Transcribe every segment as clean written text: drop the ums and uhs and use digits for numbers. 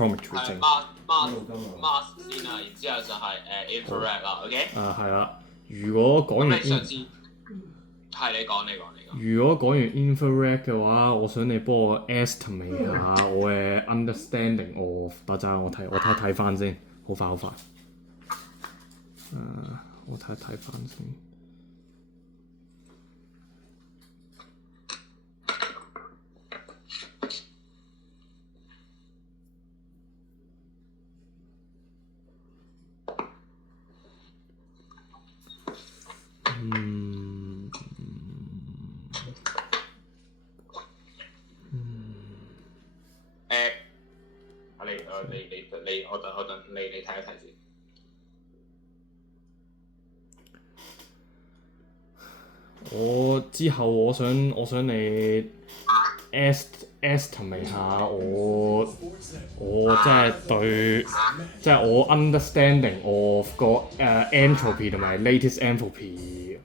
spectrometry 係正。mask 先啦，然之後就係infrared 啦，OK？係啦，如果講完咁你上次係你講。如果講完 infrared 嘅話，我想你幫我 estimate 下我嘅 understanding of，等陣我睇翻先，好快。我睇翻先。我等你睇一睇先。我之後我想你 estimate 下我即係對即係我 understanding of 個entropy 同埋 latest entropy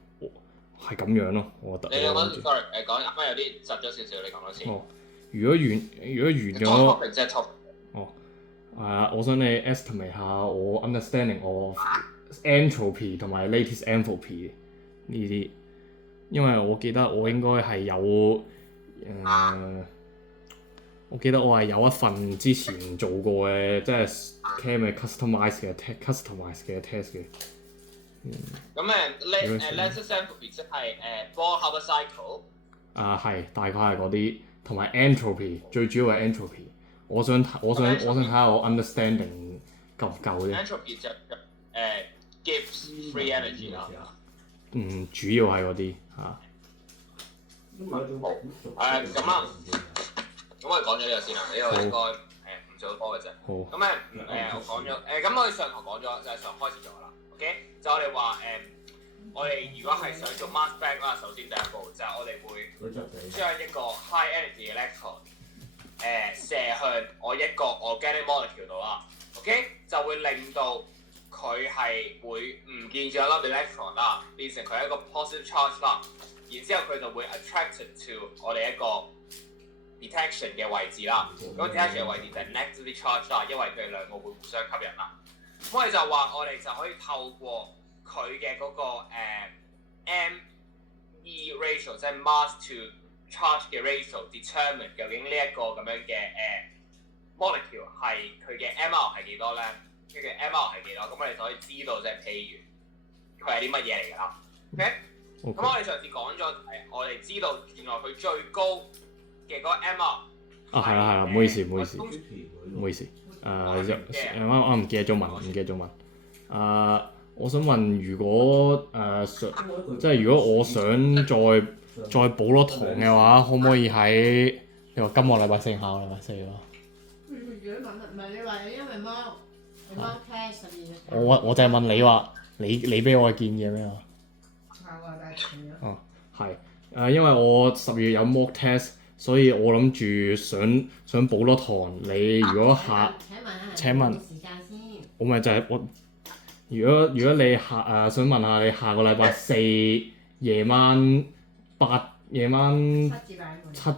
係咁樣咯，我覺得。你有冇 sorry 講啱啱有啲窒咗少少，你講多次。如果完咗。topic 即係 topic。我想你 estimate 下我 understanding of entropy 同埋 latest entropy 呢啲，因為我記得我應該係有我記得我係有一份之前做過嘅，即係 cam 嘅 customize 嘅 test 嘅。咁latest entropy 即係Bohr Haber cycle。係大概係嗰啲，同埋 entropy 最主要係 entropy。我想睇下我 understanding 夠唔夠啫。entropy 就gives free energy 啦。主要係嗰啲嚇。咁啦，咁我哋講咗呢個先啦，呢個應該唔做好多嘅啫。好。咁我講咗咁我哋上堂講咗就係上開始咗啦。OK， 就我哋話我哋如果係想做 mass spec 啦，首先第一步就係我哋會將一個 high energy electron射向我一個 organic molecule 度啦 ，OK 就會令到佢係會唔見咗一粒 electron 啦，變成佢一個 positive charge 啦，然之後佢就會 attracted to 我哋一個 detection 嘅位置啦。咁 detection 嘅位置就係 negatively charge 啦，因為佢哋兩個會互相吸引啦。咁我哋就話我哋就可以透過佢嘅嗰個ME ratio， 即係 mass to charge 嘅 ratio determine 究竟呢一個咁樣嘅molecule 係佢嘅 MR 係幾多咧？佢嘅 MR 係幾多？咁我哋就可以知道即係譬如佢係啲乜嘢嚟㗎啦。OK，咁我哋上次講咗我哋知道原來佢最高嘅嗰個 MR。係啦，唔好意思。啱唔記得咗問。我想問，如果即係如果我想再補多堂嘅話，可唔可以喺你話今個禮拜四考禮拜四咯？如果問唔係你話因為貓 test 我就係問你話你俾我嘅建議係咩啊？係因為我10月有 mock test，所以我諗住想補多堂。你如果請問我咪就係我。如果你想問下你下個禮拜四夜晚7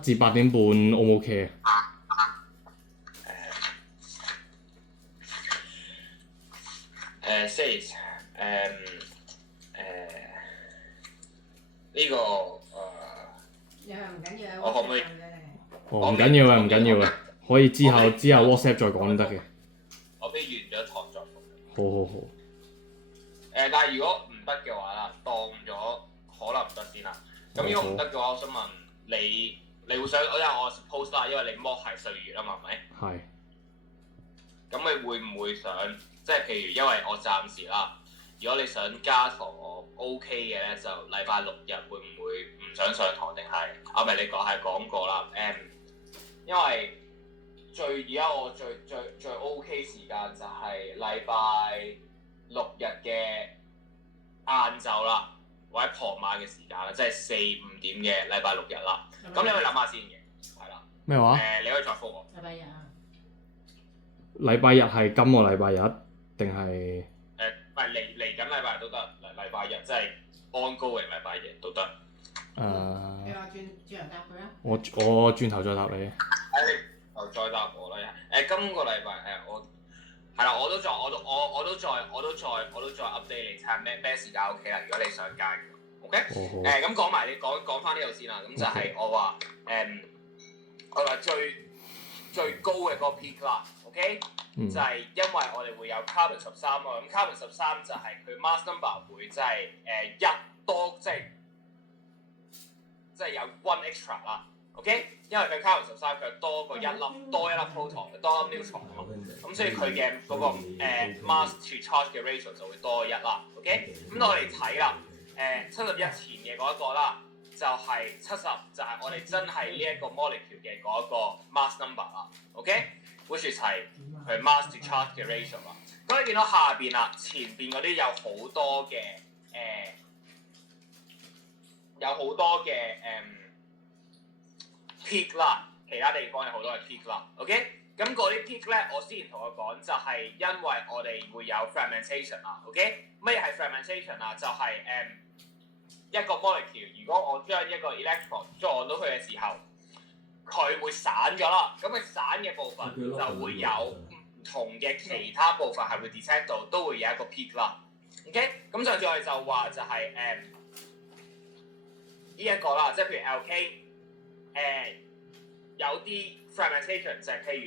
至8點半 O 唔 OK ？Says 呢個唔緊要，我可唔可以？唔緊要嘅，可以之後 WhatsApp 再講都得嘅。我俾完咗堂再講。好。但係如果唔得嘅話啦，當咗可能唔得先啦。咁如果唔得嘅話，我想問你會想，因為我 suppose 啦，因為你 mock 係4月啊嘛，係咪？係。咁你會唔會想，即係譬如因為我暫時啦，如果你想加堂我 OK 嘅咧，就禮拜6日會唔會唔想上堂定係？咪你講過啦，因為而家我最 OK 時間就係禮拜6日嘅晏晝啦，或者傍晚嘅時間啦，即係4、5點嘅禮拜6日啦。咁你可以諗下先嘅，係啦。咩話？你可以再覆我。禮拜日啊？禮拜日係今個禮拜日定係？唔係嚟緊禮拜日都得，禮拜日即係 ongoing 禮拜日都得。你話轉頭答佢啊？我轉頭再答你。再答我啦，今個禮拜我係啦，我都再 update 你睇下咩時間 OK 啦。如果你上街，OK，咁講埋你講翻呢度先啦。咁就係我話我話最高嘅嗰個 peak 啦 ，OK，就係因為我哋會有 carbon 13啊。咁 carbon 13就係佢 mass number 會即係一多即係有 one extra 啦。OK， 因為佢 carbon 13佢多過一粒 proton， 多粒 neutron 啊嘛，咁所以佢嘅嗰個mass to charge 嘅 ratio 就會多過一啦。OK， 咁我哋睇啦，71前嘅嗰一個啦，就係70，就係我哋真係呢一個 molecule 嘅嗰一個 mass number 啦。OK，which is 係佢 mass to charge 嘅 ratio 啦。咁你見到下邊啦，前邊嗰啲有好多嘅peak 啦，其他地方有好多嘅 peak 啦 ，OK， 咁嗰啲 peak 咧，我之前同佢講就係因為我哋會有 fragmentation 啦 ，OK， 咩係 fragmentation 啊？就係一個 molecule， 如果我將一個 electron 撞到佢嘅時候，佢會散咗啦，咁佢散嘅部分就會有唔同嘅其他部分係會 detect 到，都會有一個 peak 啦 ，OK， 咁上次我哋就話就係呢一個啦，即係譬如 LK。有啲 fragmentation 就係譬如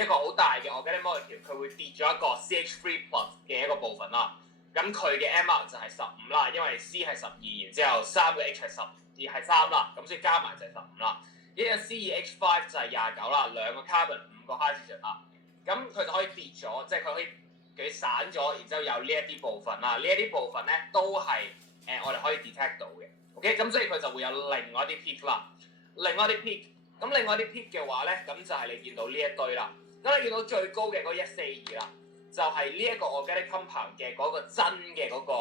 一個好大嘅 organic molecule， 佢會跌咗一個 CH3 plus 嘅一個部分啦。咁佢嘅 MR 就係15啦，因為 C 係12，然之後3個 H 係12係3啦，咁所以加埋就係15啦。呢個 C2H5 就係29啦，兩個 carbon 5個 hydrogen 啦。咁佢就可以跌咗，即係佢散咗，然之後有呢一啲部分啦。呢一啲部分咧都係我哋可以 detect 到嘅。OK， 咁所以佢就會有另外一啲 peak 啦。另外啲 peak， 咁另外啲 peak 嘅話咧，咁就係你見到呢一堆啦。咁你見到最高嘅嗰142啦，就係呢一個 organic compound 嘅嗰個真嘅嗰個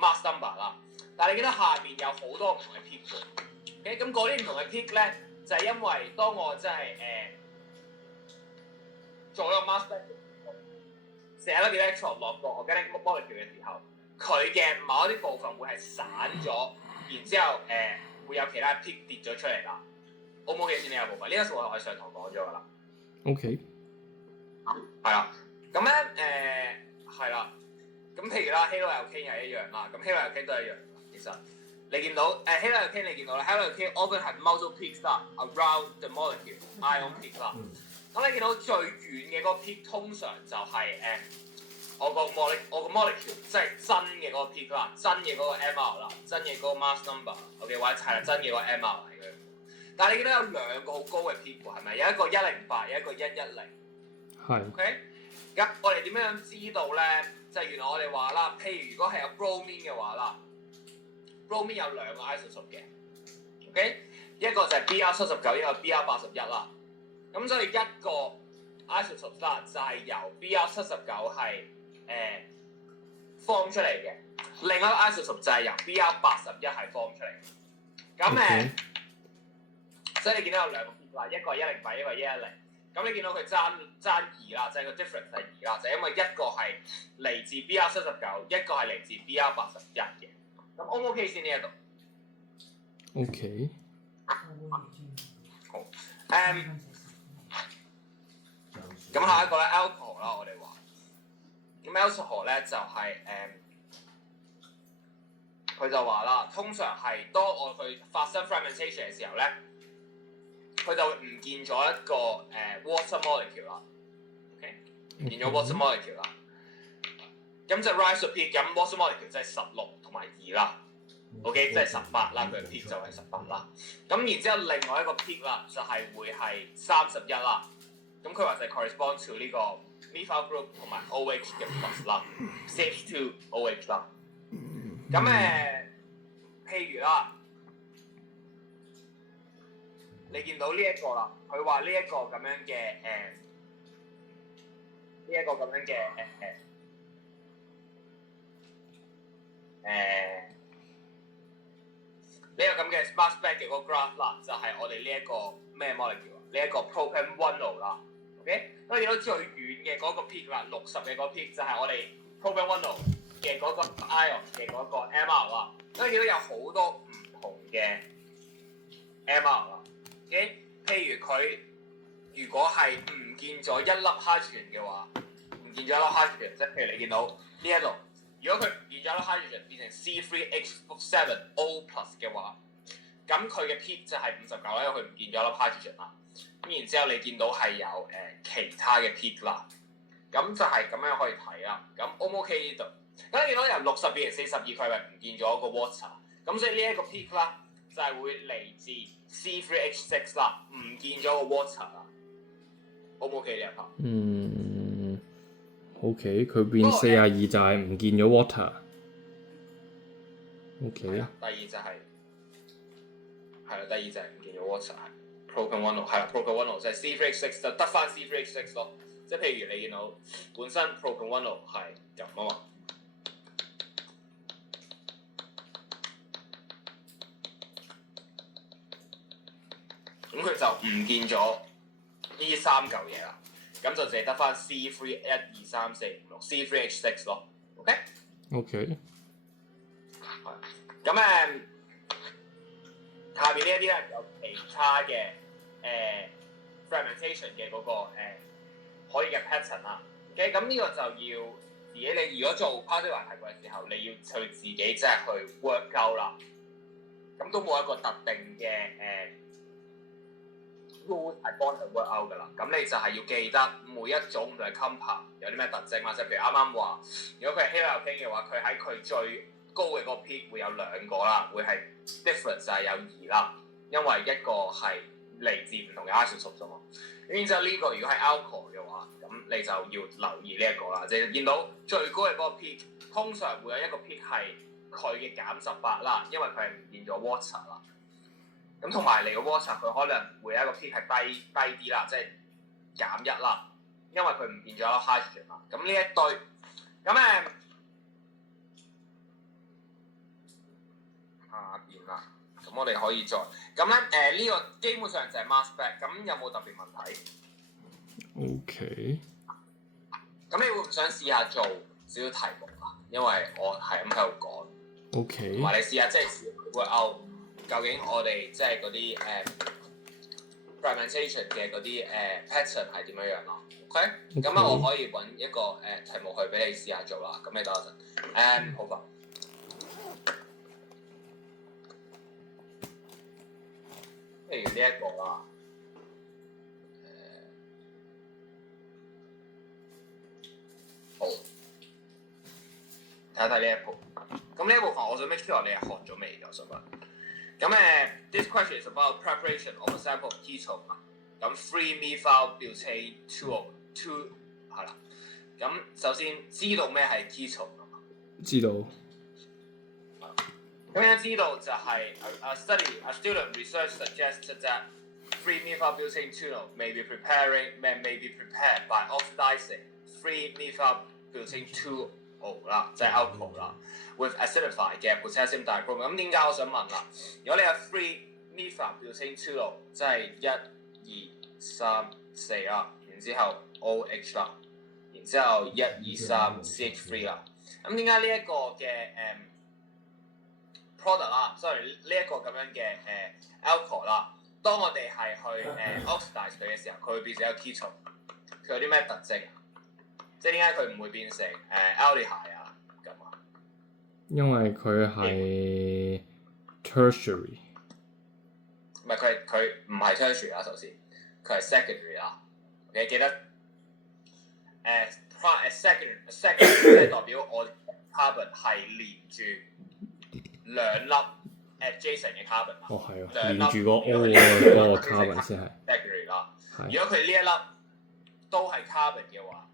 mass number 啦。但係你見到下邊有好多唔同嘅 peak 喎。OK， 咁嗰啲唔同嘅 peak 咧，就係因為當我真係做咗個 mass spec， 射粒 electron 落個 organic molecule 嘅時候，佢嘅某一啲部分會係散咗，然之後會有其他 peak 跌咗出嚟啦。O 唔 OK 先？呢個部分呢個數我上堂講咗㗎啦。OK。係啦，咁咧係啦，咁譬如啦 ，Halo alkane 係一樣啦，咁 Halo alkane 都係一樣。其實你見到Halo alkane 你見到啦 ，Halo alkane often have multiple peaks 啦 ，around the molecule ion peak 啦。咁你見到最遠嘅嗰個 peak 通常就係我個 molecule 即係真嘅嗰個 peak 啦，真嘅嗰個 MR 啦，真嘅嗰個 mass number，OK， 或者係啦，真嘅嗰個 MR 嚟嘅。但係你見到有兩個好高嘅 peak 喎，係咪？有一個108，有一個110。係。OK， 咁我哋點樣知道咧？就係原來我哋話啦，譬如如果係有 bromine 嘅話啦 ，bromine 有兩個 isotope 嘅 ，OK， 一個就係 Br79，一個 Br81啦。咁所以一個 isotope 啦，就係由 Br79係form 出嚟嘅，另一個 isotope 就係由 Br81係 form 出嚟嘅。咁所以你見到有兩個 peak 啦，一個係108，一個係110。咁你見到佢爭2啦，就係個 difference 係2啦，就係因為一個係嚟自 Br79，一個係嚟自 Br81嘅。咁 O 唔 OK 先呢一度 ？OK。好。咁下一個咧 alcohol 啦，我哋話。咁 alcohol 咧就係佢就話啦，通常係當我去發生 fragmentation 嘅時候咧，佢就會唔見咗一個water molecule 啦 ，OK， 唔見咗 water molecule 啦。咁就 rise to peak， 咁 water molecule 即係16同埋2啦 ，OK， 即係18啦，佢嘅 peak 就係18啦。咁然之後另外一個 peak 啦，就係會係31啦。咁佢話就係 correspond to 呢個 methyl group 同埋 OH 嘅 plus 啦 ，CH2 OH 啦。咁譬如啦。你見到呢一個啦，佢話呢一個咁樣嘅呢一個咁樣嘅呢個咁嘅 mass spec 嘅嗰個 graph 啦，就係我哋呢一個咩 molecule 啊？呢一個 propan-10 啦 ，OK？ 咁你見到最遠嘅嗰個 peak 啦，60嘅嗰個 peak 就係我哋 propan-10 嘅嗰個 ion 嘅嗰個 MR 啦。咁你見到有好多唔同嘅 MR 啦。Okay? 譬如佢如果係唔見咗一粒 hydrogen 嘅話，唔見咗一粒 hydrogen，即係譬如你見到呢一度，如果佢唔見咗一粒 hydrogen 變成 C3H7O+ 嘅話，咁佢嘅 peak 就係59啦，因為佢唔見咗一粒 hydrogen 啦。咁然之後你見到係有其他嘅 peak 啦，咁就係咁樣可以睇啦。咁 O 唔 OK 呢度？咁你見到由60變成42，佢係咪唔見咗個 water？ 咁所以呢一個 peak 啦，就係會嚟自 C3H6 啦，唔見咗個 water 啦。O 唔 OK 呢一 part？ OK， 佢變42就係唔見咗 water。OK。第二就係第二就係唔見咗 water 係 propanol 係啦 propanol 就係 C3H6 就得翻 C3H6 咯。即係譬如你見到本身 propanol 係咁啊嘛。咁佢就唔見咗呢三嚿嘢啦，咁就淨係得翻 C3 1 2 3 4 5 6 C3H6 咯 ，OK？ OK。咁下邊呢一啲咧有其他嘅fragmentation 嘅嗰個可以嘅 pattern 啦。OK， 咁呢個就要自己你如果做 partial 題目嘅時候，你要去自己即係去 work out 啦。咁都冇一個特定嘅rule 係幫佢 work out 㗎啦。咁你就係要記得每一種唔同嘅 compound 有啲咩特徵啦。即係譬如啱啱話，如果佢係 haloalkane 嘅話，佢喺佢最高嘅嗰個 peak 會有2個啦，會係 difference 就係有2啦，因為一個係嚟自唔同嘅 isotope 啫嘛。然之後呢個如果係 alcohol 嘅話，咁你就要留意呢一個啦。即係見到最高嘅嗰個 peak， 通常會有一個 peak 係佢嘅減18啦，因為佢係唔見咗 water 啦。咁同埋你個 water 佢可能會有一個 peak 係低啲啦，即係減1啦，因為佢唔見咗粒 hydrogen 啦。咁呢一堆咁下邊啦，咁我哋可以再咁咧呢個基本上就係 mass spec， 咁有冇特別問題 ？OK。咁你會唔想試下做少少題目啊？因為我係咁喺度講。OK。同埋你試下即係work out究竟我哋即係嗰啲fragmentation 嘅嗰啲pattern 係點樣樣咯 ？OK， 咁啊我可以揾一個題目去俾你試下做啦。咁你等一陣好快。譬如呢一個啦，好，睇睇呢一部。咁呢一部分我想 make sure 你係學咗未㗎？我想問。咁this question is about preparation of a sample of ketone 啊。咁 3-methyl-butane 2係啦。咁首先知道咩係 ketone 啊？知道。咁樣知道就係 a student research suggested that 3-methyl-butane 2 may be prepared by oxidizing 3-methyl-butane 2O 啦，即係 alcohol 啦 ，with acidified 嘅 potassium dichromate。咁點解我想問啦？如果你有 3-methyl-butane 2O，即係1、2、3、4啦，然之後 OH 啦，然之後1、2、3 CH3 啦，咁點解呢一個嘅product 啦 sorry 呢一個咁樣嘅alcohol 啦，當我哋係去oxidize 佢嘅時候，佢會變成一個 ketone。佢有啲咩特徵啊？即係點解佢唔會變成aldehyde 啊咁啊？因為佢係 tertiary。唔係佢唔係 tertiary 啦，首先佢係 secondary 啦。你記得secondary 即係代表我 carbon 係連住2粒 adjacent 嘅 carbon 啦。哦係啊，連住個 O 嗰個 carbon 先係 secondary 啦。係。如果佢呢一粒都係 carbon 嘅話，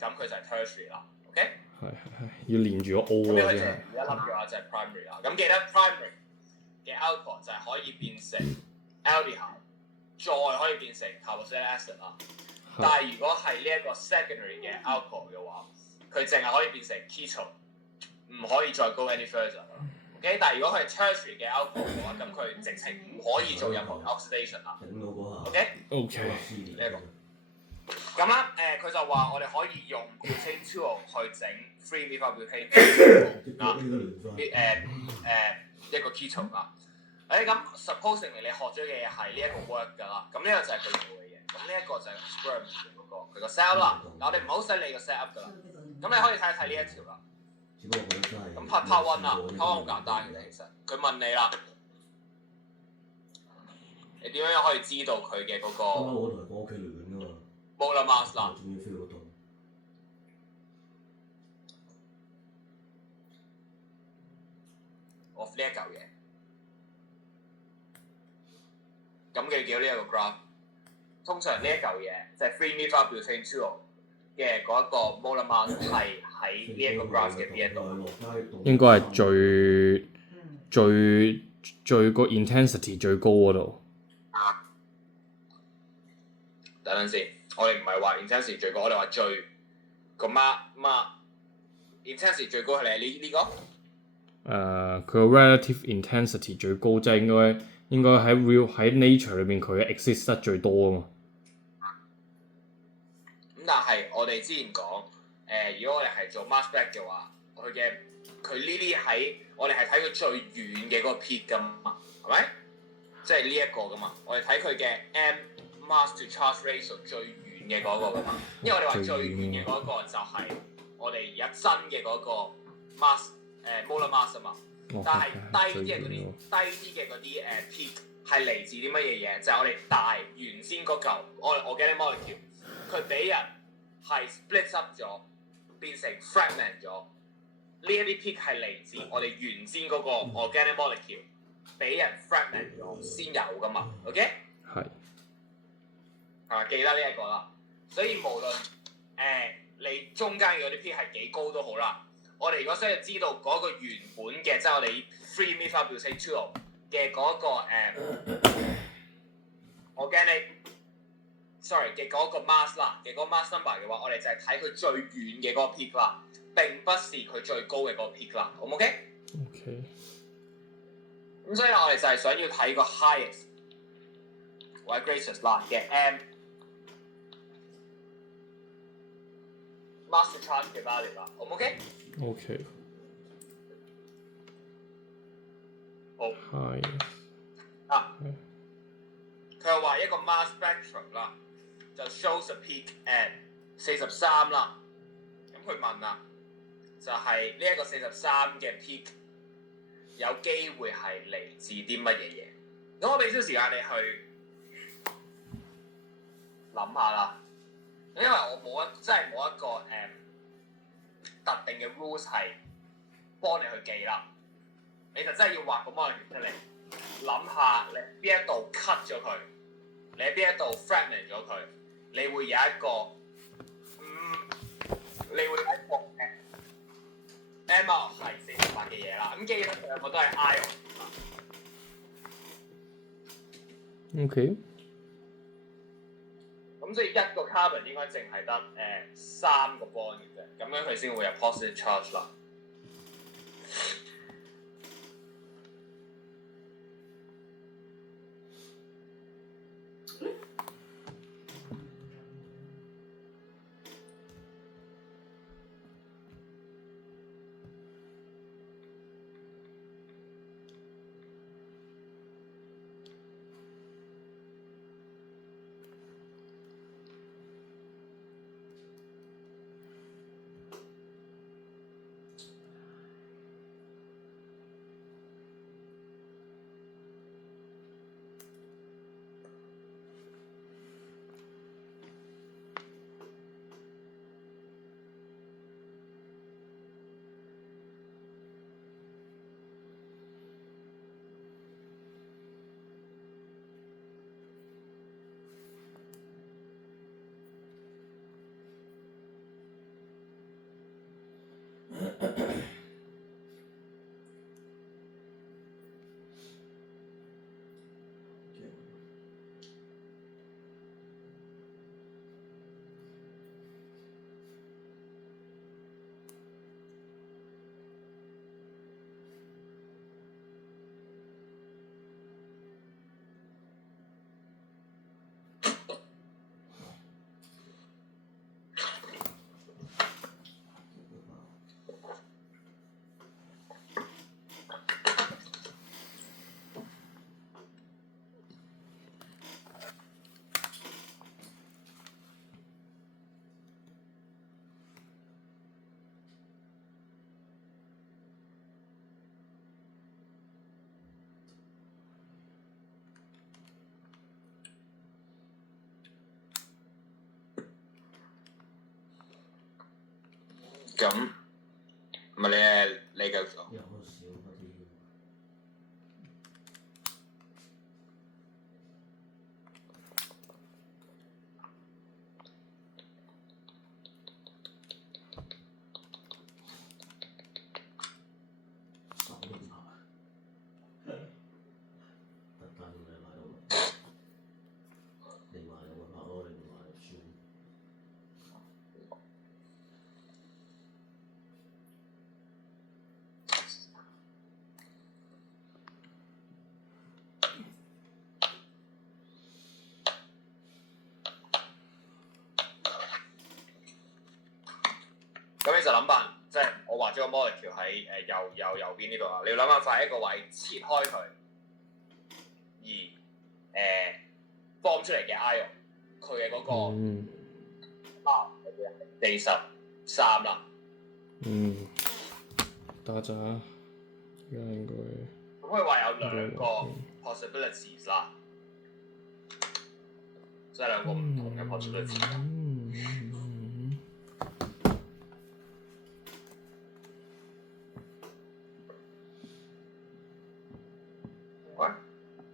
咁佢就係 tertiary 啦。OK？係要連住個 O 咁嗰啲係。你一粒嘅話就係 primary 啦。咁記得 primary 嘅 alcohol 就係可以變成 aldehyde， 再可以變成 carboxylic acid 啦。但係如果係呢一個 secondary 嘅 alcohol 嘅話，佢淨係可以變成 ketone， 唔可以再 go any further。OK？ 但係如果佢係 tertiary 嘅 alcohol 嘅話，咁佢直情唔可以做任何 oxidation 啦。OK？ 呢一個。咁啦，佢就話我哋可以用 butane 2O 去整 3-methyl-butane 2O 啦，一個 ketone 啦。咁 supposing 你學咗嘅嘢係呢一個 work 㗎啦，咁呢個就係佢做嘅嘢，咁呢一個就係 sperm 嘅佢個 cell 啦。嗱，我哋唔好使理個 set up 㗎啦，咁你可以睇一睇呢一條啦。咁 part one 啦，part one 好簡單嘅其實，佢問你啦，你點樣可以知道佢嘅嗰個 molar mass 啦？我呢一嚿嘢，咁佢叫呢一個 graph。通常呢一嚿嘢就係 free methylbutane 2嘅嗰一個 molar mass 係喺呢一個 graph 嘅邊一度？應該係最個 intensity 最高嗰度。等陣先，我哋唔係話 intensity 最高，我哋話最個 intensity 最高係你呢個？佢個 relative intensity 最高，即係應該喺 nature 裏面佢 exist 得最多啊嘛。咁但係我哋之前講，如果我哋係做 mass spec 嘅話，佢呢啲喺我哋係睇佢最遠嘅嗰個 peak 噶嘛，係咪？即係呢一個噶嘛，我哋睇佢嘅 M mass to charge ratio 最遠嘅嗰個噶嘛，因為我哋話最遠嘅嗰個就係我哋而家真嘅嗰個 mass molar mass 啊嘛。但係低啲嘅嗰啲peak 係嚟自啲乜嘢嘢？就係我哋大原先嗰嚿organic molecule，佢俾人係 split up 咗，變成 fragment 咗。呢一啲 peak 係嚟自我哋原先嗰個 organic molecule 俾人 fragment 咗先有噶嘛 ？OK？ 係。記得呢一個啦。所以無論你中間嘅嗰啲 peak 係幾高都好啦。我哋如果想要知道嗰個原本嘅，即係我哋 free methylbutane 2嘅嗰個organic sorry 嘅嗰個 mass 啦，嘅嗰個 mass number 嘅話，我哋就係睇佢最遠嘅嗰個 peak 啦，並不是佢最高嘅嗰個 peak 啦，好唔 OK？ 咁所以我哋就係想要睇個 highest 或者 greatest 啦嘅 M mass to charge 嘅 value 啦，好唔 OK？OK。好。係。佢又話一個 mass spectrum 啦，就 shows a peak at 43啦。咁佢問啦，就係呢一個43嘅 peak 有機會係嚟自啲乜嘢嘢？咁我俾少時間你去諗下啦。因為我真係冇一個特定嘅 rules 係幫你去記啦。你就真係要畫個 molecule 出嚟，諗下你邊一度 cut 咗佢，你喺邊一度 fragment 咗佢，你會有一個MR 係48嘅嘢啦。咁記得兩個都係 ion。OK。咁所以一個 carbon 應該淨係得3個 bond 嘅啫，咁樣佢先會有 positive charge 啦。咁唔係你繼續講。咁你就諗辦，即係我畫咗個 molecule 喺右邊呢度啦。你要諗辦法喺一個位切開佢，而form 出嚟嘅 ion 佢嘅嗰個43啦。打咋？應該。咁可以話有兩個 possibilities 啦，即係兩個唔同嘅 possibilities。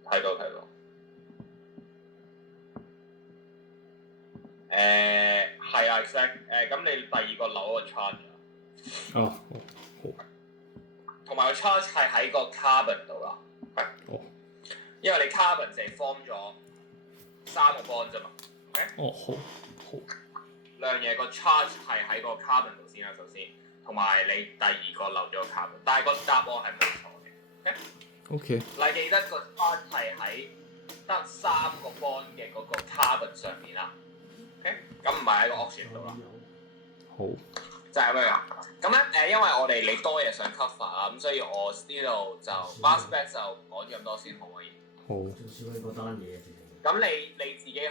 睇到。係啊 exact。咁你第二個樓個 charge 好。同埋個 charge 係喺個 carbon 度啦。因為你 carbon 就係 form 咗3個 bond 啫嘛。好。兩樣嘢個 charge 係喺個 carbon 度先啦，首先。同埋你第二個漏咗個 carbon， 但係個答案係冇錯嘅。OK。你記得個 charge 係喺得3個 bond 嘅嗰個 carbon 上面啦。咁唔係喺個 oxygen 度啦。好。就係咁樣。咁咧因為你多嘢想 cover 啦，咁所以我呢度就 mass spec 就講咁多先，可唔可以？好。咁你自己去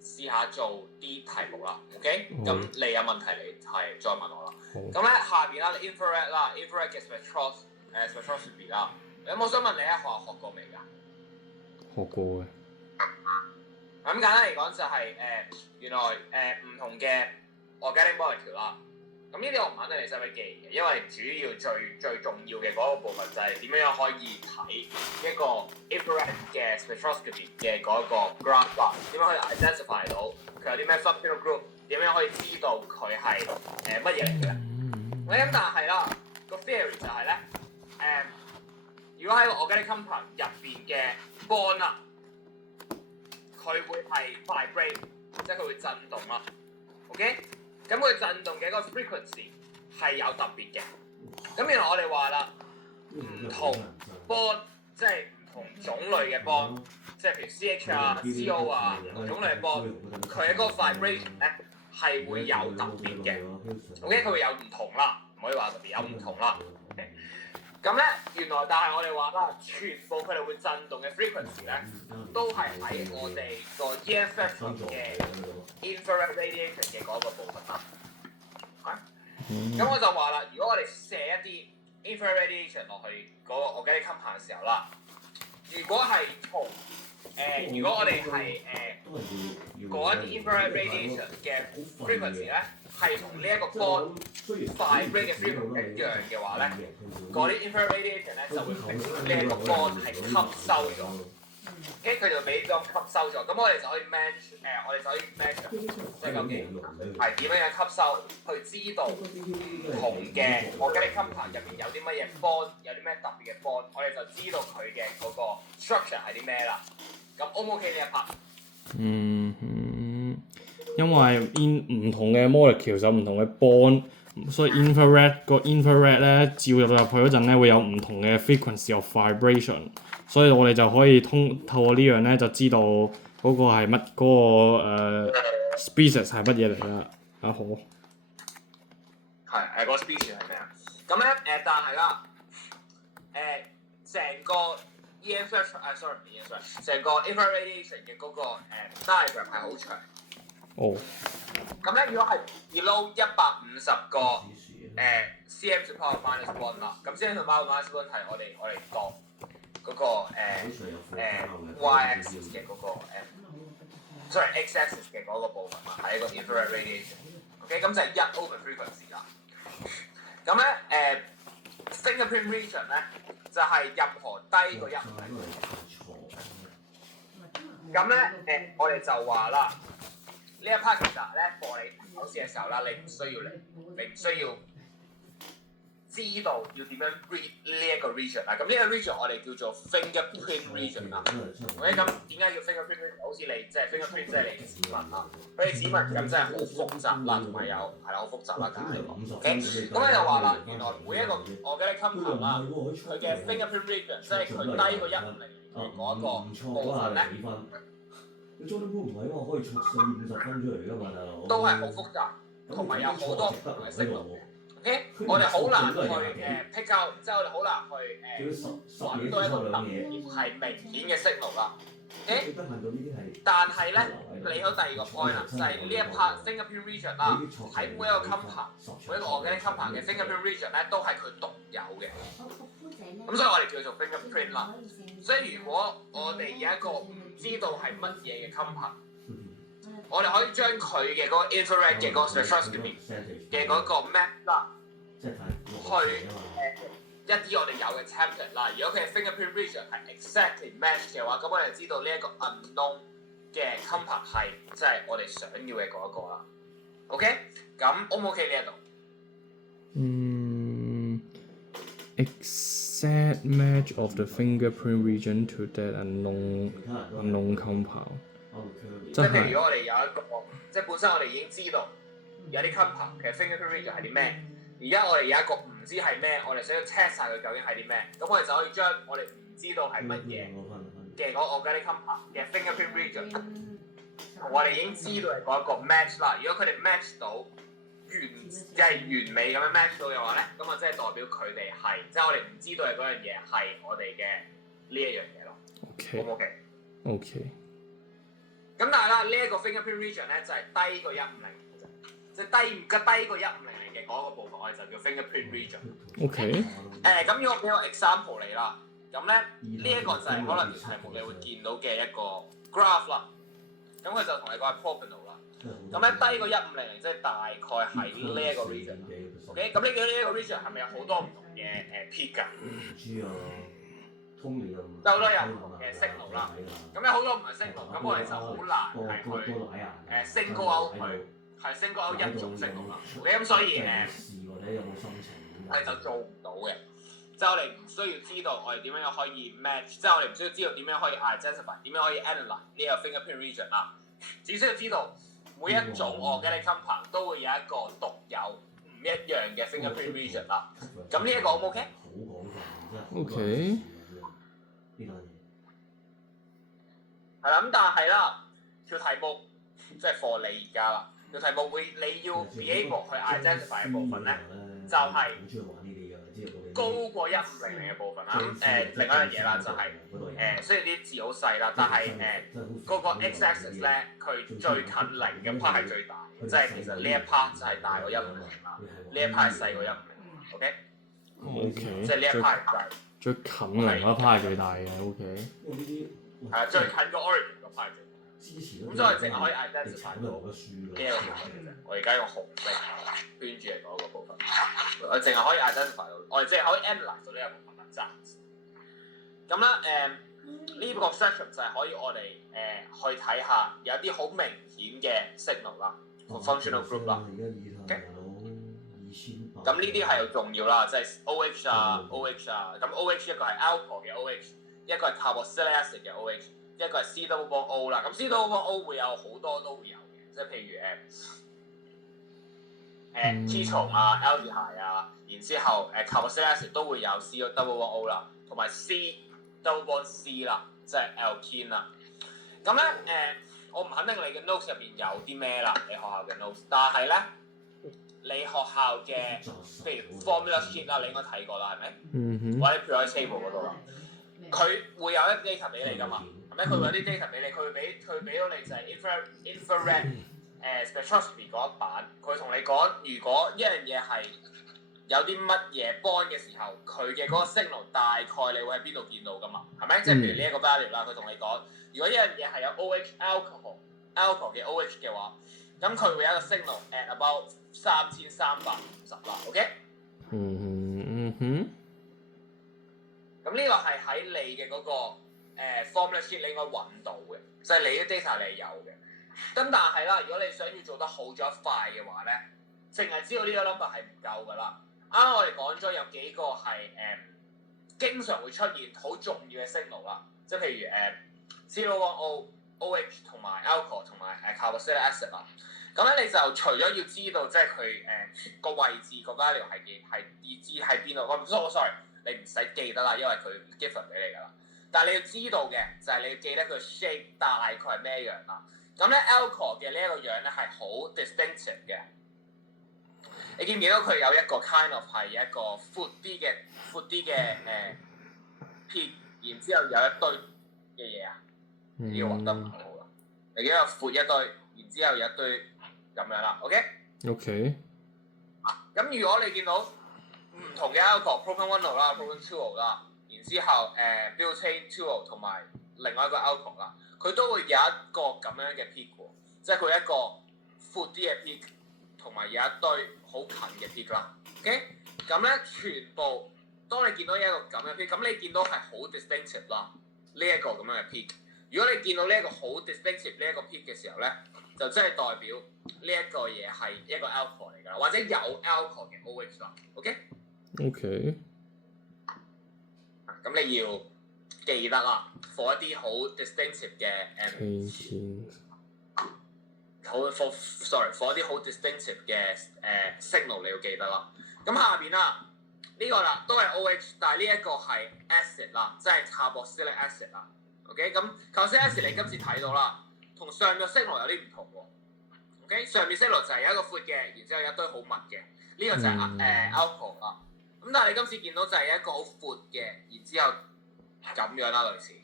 試下做啲題目啦 ，OK？咁你有問題你係再問我啦。咁咧下邊啦 ，infrared 啦 ，infrared 嘅 spectroscopy 啦。咁我想問你喺學校學過未㗎？學過嘅。咁簡單嚟講就係原來唔同嘅 organic molecule 啦。咁呢啲我唔肯定你使唔使記嘅，因為主要最重要嘅嗰個部分就係點樣可以睇一個 infrared 嘅 spectroscopy 嘅嗰個 graph 啦，點樣可以 identify 到佢有啲咩 functional group， 點樣可以知道佢係乜嘢嚟嘅。咁但係啦，個 theory 就係咧如果喺個 organic compound 入邊嘅 bond 啦，佢會係 vibrate， 即係佢會震動啦。OK？咁佢震動嘅嗰個 frequency 係有特別嘅。咁原來我哋話啦，唔同 bond 即係唔同種類嘅 bond， 即係譬如 CH 啊、CO 啊，唔同種類嘅 bond， 佢嘅嗰個 vibration 咧係會有特別嘅。OK， 佢會有唔同啦，唔可以話特別有唔同啦。咁咧原來但係我哋話啦，全部佢哋會震動嘅 frequency 咧，都係喺我哋個 EM spectrum 嘅 infrared radiation 嘅嗰個部分啦。咁我就話啦，如果我哋射一啲 infrared radiation 落去嗰個 organic compound 嘅時候啦，如果係同如果我哋係嗰一啲 infrared radiation 嘅 frequency 咧，係同呢一個 bond vibrate 嘅 frequency 一樣嘅話咧，嗰啲 infrared radiation 咧就會俾呢一個 bond 係吸收咗。跟住佢就俾咗吸收咗，咁我哋就可以 match 我哋就可以 match 即係究竟係點樣吸收，去知道唔同嘅organic compound入邊有啲乜嘢 bond， 有啲咩特別嘅 bond， 我哋就知道佢嘅嗰個 structure 係啲咩啦。咁 O 唔 OK 呢一 part？因為唔同嘅 molecule 有唔同嘅 bond， 所以 infrared 咧照入去嗰陣咧會有唔同嘅 frequency of vibration。所以我哋就可以透過呢樣咧，就知道嗰個係乜，嗰個species 係乜嘢嚟啦。好。係嗰個 species 係咩啊？咁咧但係啦，成個 EM spectrum 成個 infrared radiation 嘅嗰個diagram 係好長。咁咧如果係 below 150個cm to power minus 1啦，咁 cm to power minus 1係我哋當嗰個y axis 嘅嗰個sorry x axis 嘅嗰個部分啦，係一個 infrared radiation。OK， 咁就係1 open frequency 啦。咁咧fingerprint region 咧就係任何低過150。咁咧我哋就話啦，呢一 part 其實咧課你考試嘅時候啦，你唔需要知道要點樣 read 呢一個 region 啦。咁呢個 region 我哋叫做 fingerprint region 啦。OK， 咁點解叫 fingerprint region？ 好似你即係 fingerprint 即係你嘅指紋啦。佢哋指紋咁真係好複雜啦，同埋係啦好複雜啦，解釋。OK， 咁你就話啦，原來每一個organic compound啦，佢嘅 fingerprint region 即係佢低過150嘅嗰一個部分咧，你 Jordan Poole 唔係話可以錯40-50分出嚟㗎嘛，大佬？都係好複雜，同埋有好多唔同嘅色路。OK， 我哋好難去pick out， 即係我哋好難去揾到一個特別係明顯嘅色路啦。OK， 但係咧，你到第二個 point 啦，就係呢一 part fingerprint region 啦，喺每一個 compound， 每一個organic compound 嘅 fingerprint region 咧，都係佢獨有嘅。咁所以我哋叫做 fingerprint 啦。所以如果我哋有一個唔知道係乜嘢嘅 compound， 我哋可以將佢嘅嗰個 infrared 嘅嗰個 spectroscopy 嘅嗰個 map 啦，去一啲我哋有嘅 template 啦。如果佢嘅 fingerprint region 係 exactly match 嘅話，咁我哋就知道呢一個 unknown 嘅 compound 係即係我哋想要嘅嗰一個啦。OK， 咁 O 唔 OK 呢一度？Exact match of the fingerprint region to that unknown compound。即係譬如如果我哋有一個，即係本身我哋已經知道有啲 compound 其實 fingerprint region 係啲咩，而家我哋有一個唔知係咩，我哋想要 check 晒佢究竟係啲咩，咁我哋就可以將我哋唔知道係乜嘢嘅嗰個 organic compound 嘅 fingerprint region 同我哋已經知道係嗰一個 match 啦。如果佢哋 match 到即係完美咁樣 match 到嘅話咧，咁啊即係代表佢哋係，即係我哋唔知道係嗰樣嘢係我哋嘅呢一樣嘢咯。OK。好 OK。OK。咁但係啦，呢一個 fingerprint region 咧就係低過150嘅啫，即係低過150嘅嗰個部分，我哋就叫 fingerprint region。OK。咁如果俾個 example 你啦，咁咧呢一個就係可能條題目你會見到嘅一個 graph 啦。咁佢就同你講係 propanol 啦。咁咧低過150，即係大概喺呢一個 region。OK， 咁呢個 region 係咪有好多唔同嘅peak 㗎？唔知啊。有好多有唔同嘅 signal 啦，咁有好多唔同 signal， 咁我哋就好難係去single out 係 single out 一種 signal 啦。咁所以我哋就做唔到嘅，即係我哋唔需要知道我哋點樣可以 match， 即係我哋唔需要知道點樣可以 identify， 點樣可以 analyze 呢個 fingerprint region 啦。只需要知道每一種organic compound都會有一個獨有唔一樣嘅 fingerprint region 啦。咁呢一個 O 唔 OK？OK。係啦，咁但係啦，條題目即係 for 你而家啦，條題目你要 be able 去 identify 嘅部分咧，就係高過150嘅部分啦。另外一樣嘢啦，就係雖然啲字好細啦，但係嗰個 x-axis 咧，佢最近0嘅 part 係最大，即係其實呢一 part 就係大過150啦，呢一 part 係細過150。OK， 即係呢一 part 係大。最近0嗰 part 係最大嘅 ，OK。係啊，最近個 origin 個 part 最大。咁所以淨係可以 identify 到呢一個部分嘅啫。我而家用紅色圈住嚟嗰個部分，我淨係可以 identify 到，我哋淨係可以 analyze 到呢一部分啦。咁啦，呢個 section 就係可以我哋去睇下有啲好明顯嘅 signal 啦 ，functional group 啦。咁呢啲係好重要啦，即係 OH 啊、OH 啊。咁 OH 一個係 alcohol 嘅 OH， 一個係 carboxylic acid 嘅 OH， 一個係 C double bond O 啦。咁 C double bond O 會有好多都會有嘅，即係譬如ketone 啊、aldehyde 啊，然之後carboxylic acid 都會有 C double bond O 啦，同埋 C double bond C 啦，即係 alkene 啦。咁咧我唔肯定你嘅 notes 入邊有啲咩啦，你學校嘅 notes， 但係咧。你學校嘅譬如 formula sheet 啦，你應該睇過啦，係咪？或者 periodic table 嗰度啦，佢會有一啲 data 俾你㗎嘛，係咪？佢會有啲 data 俾你，佢會俾到你就係 infrared spectroscopy 嗰一版，佢同你講，如果一樣嘢係有啲乜嘢 bond 嘅時候，佢嘅嗰個 signal 大概你會喺邊度見到㗎嘛，係咪？即係譬如呢一個 value 啦，佢同你講，如果一樣嘢係有 OH alcohol 嘅 OH 嘅話。咁佢會有一個 signal at about 3350啦，OK？咁呢個係喺你嘅嗰個formula sheet 你應該揾到嘅，就係你啲 data 你有嘅。咁但係啦，如果你想要做得好咗快嘅話咧，淨係知道呢個 number 係唔夠噶啦。啱啱我哋講咗有幾個係經常會出現好重要嘅 signal 啦，即係譬如C1O、OH 同埋 alcohol 同埋carboxylic acid 啦。咁咧你就除咗要知道即係佢個位置個 value 係已知喺邊度。sorry， 你唔使記得啦，因為佢 given 俾你噶啦。但係你要知道嘅就係你要記得佢 shape 大概係咩樣啦。咁咧 alcohol 嘅呢一個樣咧係好 distinctive 嘅。你見唔見到佢有一個 kind of 係一個闊啲嘅peak， 然之後有一堆嘅嘢啊？呢個畫得唔好啦。你見到闊一堆，然之後有一堆咁樣啦。OK？ 咁如果你見到唔同嘅 alcohol，propane 1啦，propane 2啦，然之後butane 2同埋另外一個 alcohol 啦，佢都會有一個咁樣嘅 peak 喎，即係佢一個闊啲嘅 peak， 同埋有一堆好近嘅 peak 啦。OK？ 咁咧全部當你見到一個咁嘅 peak， 咁你見到係好 distinctive 啦，呢一個咁樣嘅 peak。如果你見到呢一個好 distinctive 呢一個 peak 嘅時候咧，就真係代表呢一個嘢係一個 alcohol 嚟㗎啦，或者有 alcohol 嘅 OH 啦。OK？ 咁你要記得啦 ，for 一啲好 distinctive 嘅for 一啲好 distinctive 嘅signal 你要記得啦。咁下邊啦，呢個啦都係 OH， 但係呢一個係 acid 啦，即係 carboxylic acid 啦。OK， 咁 carboxylic acid 你今次睇到啦，同上面 signal 有啲唔同喎。OK， 上面 signal 就係有一個闊嘅，然之後有一堆好密嘅，呢個就係alcohol 啦。咁但係你今次見到就係一個好闊嘅，然之後咁樣啦類似。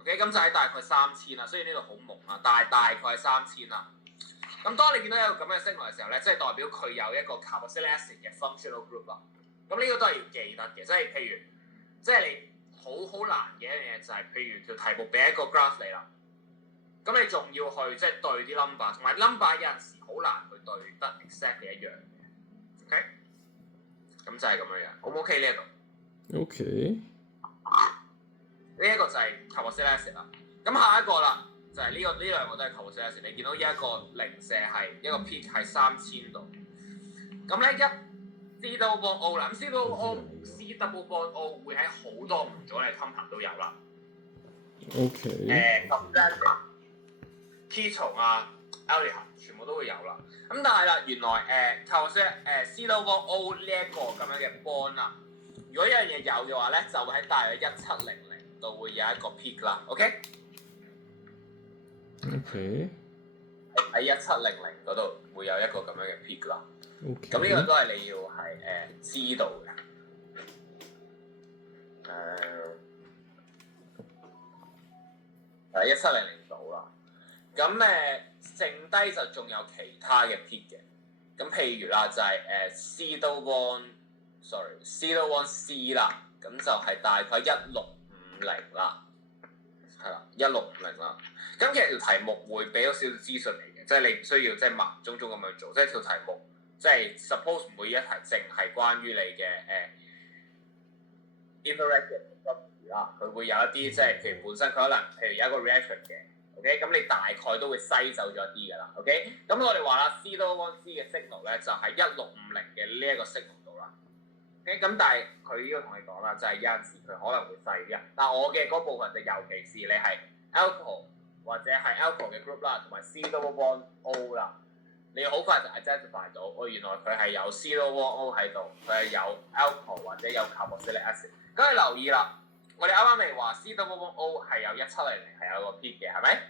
OK， 咁就喺大概3000啦，雖然呢度好朦啦，但係大概3000啦。咁當你見到有個咁嘅 signal 嘅時候咧，即係代表佢有一個 carboxylic acid 嘅 functional group 啦。咁呢個都係要記得嘅，即係譬如，即係你好難嘅一樣嘢就係，譬如條題目俾一個 graph 你啦，咁你仲要去即係對啲 number， 同埋 number 有陣時好難去對得 exactly 一樣嘅。OK， 咁就係咁樣樣。O 唔 OK 呢一度 OK， 呢一個就係 carboxylic acid 啦。咁下一個啦，就係呢兩個都係 carboxylic acid。你見到一個零舍係一個 peak 係3000度，咁咧一C double bond O 啦，咁 C double bond O 會喺好多唔同嘅 compound 都有啦。ketone 啊 aldehyde 全部都會有啦。咁但係啦，原來C double bond O 呢一個咁樣嘅 bond 啦，如果一樣嘢有嘅話咧，就會喺大約1700度會有一個 peak 啦。OK？ 喺1700嗰度會有一個咁樣嘅 peak 啦。咁呢個都係你要係知道嘅。1700度啦。咁剩低就仲有其他嘅 peak 嘅。咁譬如啦，就係C double bond C 啦，咁就係大概1650啦，係啦，1650啦。咁其實條題目會俾咗少少資訊嚟嘅，即係你唔需要即係盲中中咁樣做，即係條題目。即係 suppose 每一題淨係關於你嘅interactive 啦，佢會有一啲即係譬如本身佢可能譬如有一個 reaction 嘅 ，OK， 咁你大概都會篩走咗一啲㗎啦 ，OK， 咁我哋話啦 C double bond C 嘅 signal 咧就係1650嘅呢一個 signal 度啦 ，OK， 咁但係佢呢個同你講啦，就係有陣時佢可能會細啲啊，但係我嘅嗰部分就尤其是你係 alcohol 或者係 alcohol 嘅 group 啦，同埋 C double bond O 啦。你好快就 identify 到，原來佢係有 C double bond O 喺度，佢係有 alcohol 或者有 carboxylic acid。咁你留意啦，我哋啱啱咪話 C double bond O 係有1700係有個 peak 嘅，係咪？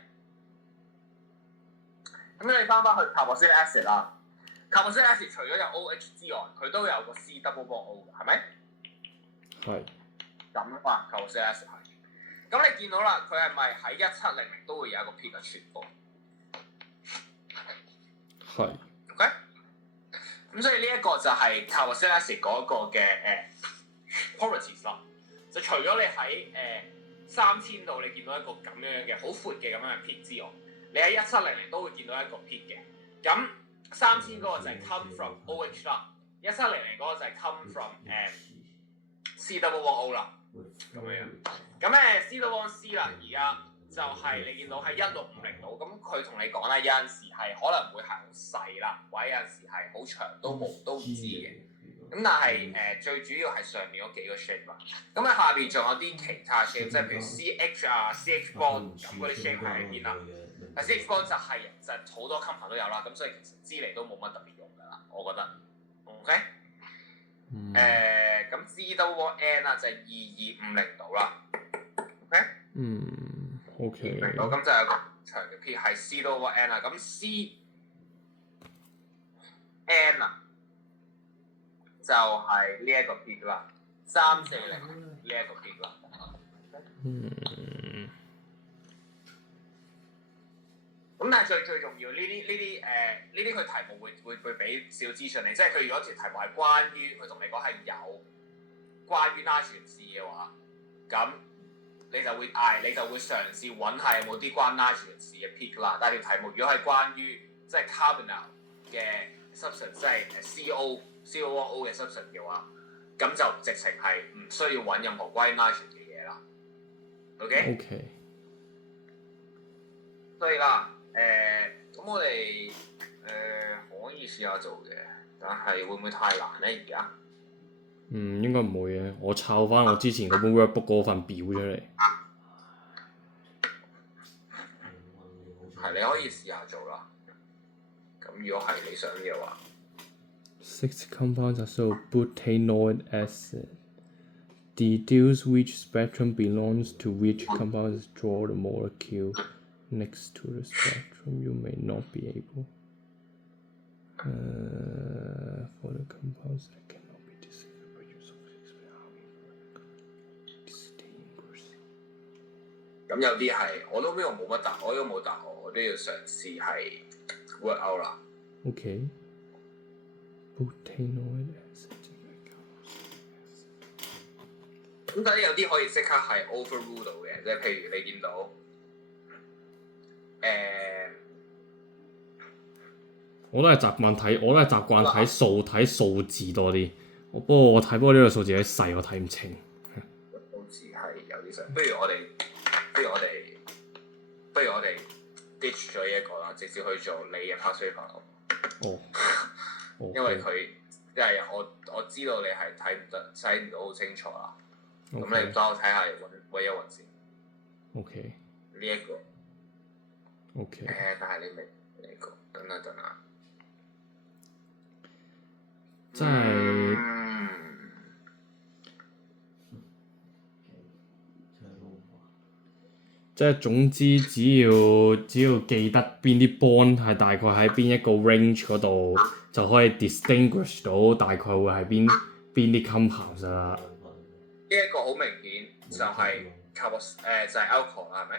咁你翻去 carboxylic acid 啦 ，carboxylic acid 除咗有 OH 之外，佢都有個 C double bond O 嘅，係咪？係。咁啊 carboxylic acid 係。咁你見到啦，佢係咪喺1700都會有一個 peak 嘅全部？係 ，OK， 咁所以呢一個就係 carboxylic acid 嗰個嘅properties 啦。就除咗你喺3000度你見到一個咁樣嘅好闊嘅咁樣嘅 peak 之外，你喺1700都會見到一個 peak 嘅。咁3000嗰個就係 come from OH 啦，1300嗰個就係 come from C11O 啦，咁樣。咁C11C 啦，而家就係你見到係1650度，咁佢同你講咧，有陣時係可能會係好細啦，或者有陣時係好長都唔知嘅。咁但係最主要係上面嗰幾個 shape 啦，咁喺下邊仲有啲其他 shape，即係譬如 CH 啊、CH bond 咁嗰啲 shape 係喺邊啦？但 CH bond 就係好多 compound 都有啦，咁所以其實知嚟都冇乜特別用㗎啦，我覺得。OK？咁 Z double N 啊就係2250度啦。OK？OK。明到，咁就有個長嘅 P 係 C double N 啊，咁 C N 啊。就係呢一個 peak 啦，340呢一個 peak 啦。咁但係最重要呢啲佢題目會俾少資訊你，即係佢如果條題目係關於佢同你講係有關於 nitrogen 嘅話，咁你就會嘗試揾下有冇啲關 nitrogen 嘅 peak 啦。但係條題目如果係關於即係 carbonyl 嘅 substance， 即係COO 嘅 substance 嘅話，咁就直情係唔需要揾任何關於 nitrogen 嘅嘢啦。OK。所以啦，咁我哋可以試下做嘅，但係會唔會太難咧？而家？應該唔會嘅，我抄翻我之前嗰本 workbook 嗰份表出嚟。係，你可以試下做啦。咁如果係你想嘅話。6 compounds are so butanoic acid. Deduce which spectrum belongs to which compounds. Draw the molecule next to the spectrum. You may not be able. For the compounds that cannot be distinguished. 咁有啲係我都冇乜答，我都冇答案，我都要嘗試係 work out 啦。OK。butanoic acid。咁但係有啲可以即刻係 overrule 到嘅，即係譬如你見到我都係習慣睇數字多啲。不過我睇呢個數字有啲細，我睇唔清。數字係有啲細，不如我哋 ditch 咗呢一個啦，直接去做你嘅 past paper。因為佢即係我知道你係睇唔到好清楚啦。咁你幫我睇下揾一揾先。OK。呢一個。OK。但係你未呢個，等下。真係。即係總之，只要記得邊啲 bond 係大概喺邊一個 range 嗰度，就可以 distinguish 到大概會係邊啲 compounds 啦。呢一個好明顯就係就係 alcohol 啦，係咪？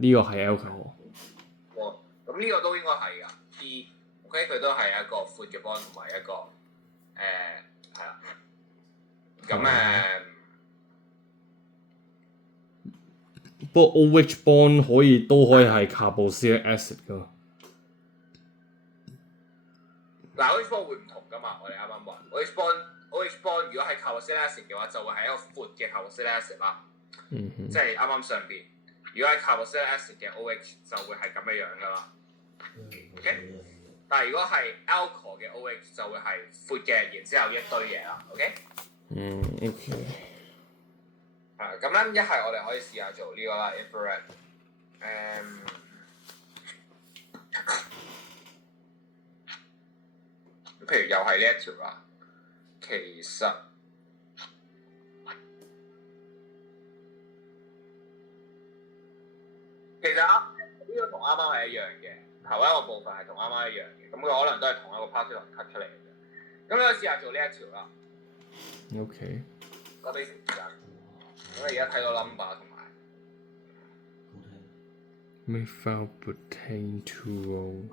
呢個係 alcohol。咁呢個都應該係㗎。OK 佢都係一個闊嘅 bond 同埋一個係啦。咁不過 OH bond 都可以係 carboxylic acid 㗎。嗱 OH bond 會唔同㗎嘛？我哋啱啱話 OH bond 如果係 carboxylic acid 嘅話，就會係一個闊嘅 carboxylic acid 啦。即係啱啱上邊。如果係 carboxylic acid 嘅 OH 就會係咁樣㗎啦。OK？但係如果係 alcohol 嘅 OH 就會係闊嘅，然之後一堆嘢啦。OK？ OK。咁咧，一係我哋可以試下做呢個啦 infrared。譬如又係呢一條啦，其實呢個同啱啱係一樣嘅，頭一個部分係同啱啱一樣嘅，咁佢可能都係同一個 particle cut 出嚟嘅。咁你可以試下做呢一條啦。OK。個 basic 時間。咁你而家睇到 number 同埋 methylbutane 2O。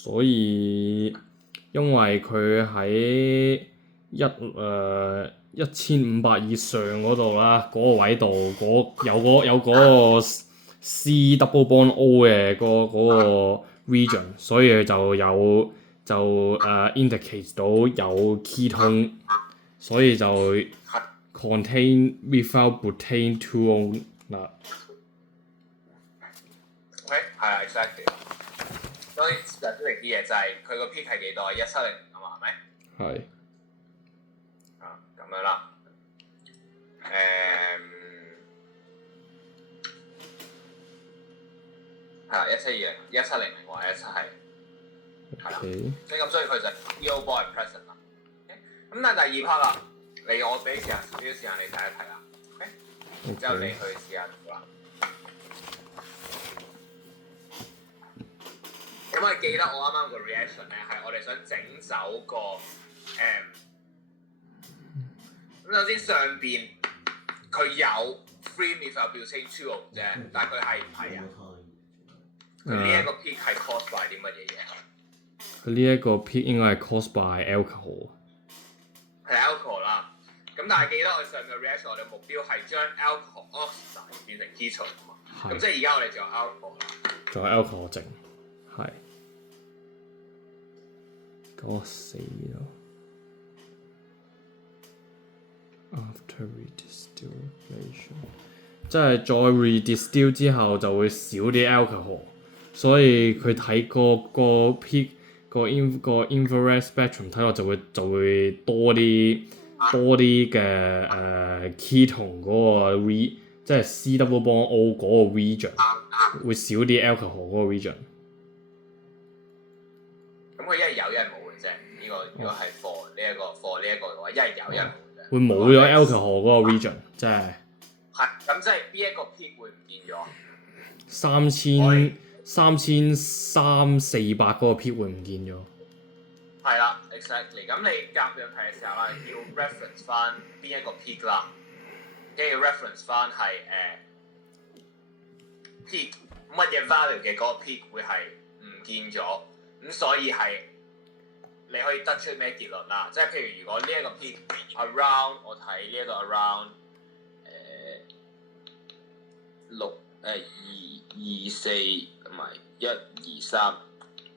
所以因為佢喺1500以上嗰度啦，嗰、個位度有嗰個 C double bond O 嘅嗰個 region， 所以就indicate 到有 ketone， 所以就 contain without butane 2O 嗱。OK， 係啊 exactly。所以實質啲嘢就係佢個 peak 係幾多？170啊嘛，係咪？係。啊，咁樣啦。係啦，170或者170係啦。所以佢就 EO boy present 啦。咁但係第二 part 啦，我俾少少時間你睇一睇啦。OK， 然之後你去試下做啦。咁我記得我啱啱個 reaction 咧係我哋想整走個咁首先上邊佢有 free methylbutane 2O 啫，但係佢係唔係啊？佢呢一個 peak 係 caused by 啲乜嘢嘢？佢呢一個 peak 應該係 caused by alcohol。係 alcohol 啦。咁但係記得我哋上個 reaction 我哋目標係將 alcohol oxide 變成 ketone 啊嘛。咁即係而家我哋仲有 alcohol 啦。仲有 alcohol 剩，係。嗰個死咗。After redistillation， 即係再 redistill 之後就會少啲 alcohol， 所以佢睇個 peak 個 infrared spectrum 睇落就會多啲嘅ketone 嗰個即係 C double bond O 嗰個 region， 會少啲 alcohol 嗰個 region。咁佢一係有一係冇嘅啫。呢個如果係 for 呢一個嘅話，一係有一係冇。會冇咗 alcohol 嗰個 region， 即係。係，咁即係邊一個 peak 會唔見咗？3300-400嗰個 peak 會唔見咗？係啦 ，exactly。咁你夾樣睇嘅時候啦，要 reference 翻邊一個 peak 啦，跟住 reference 翻係peak 乜嘢 value 嘅嗰個 peak 會係唔見咗，咁所以係。你可以得出咩結論啦？即係譬如如果呢一個 peak around 我睇呢一個 around 224唔係123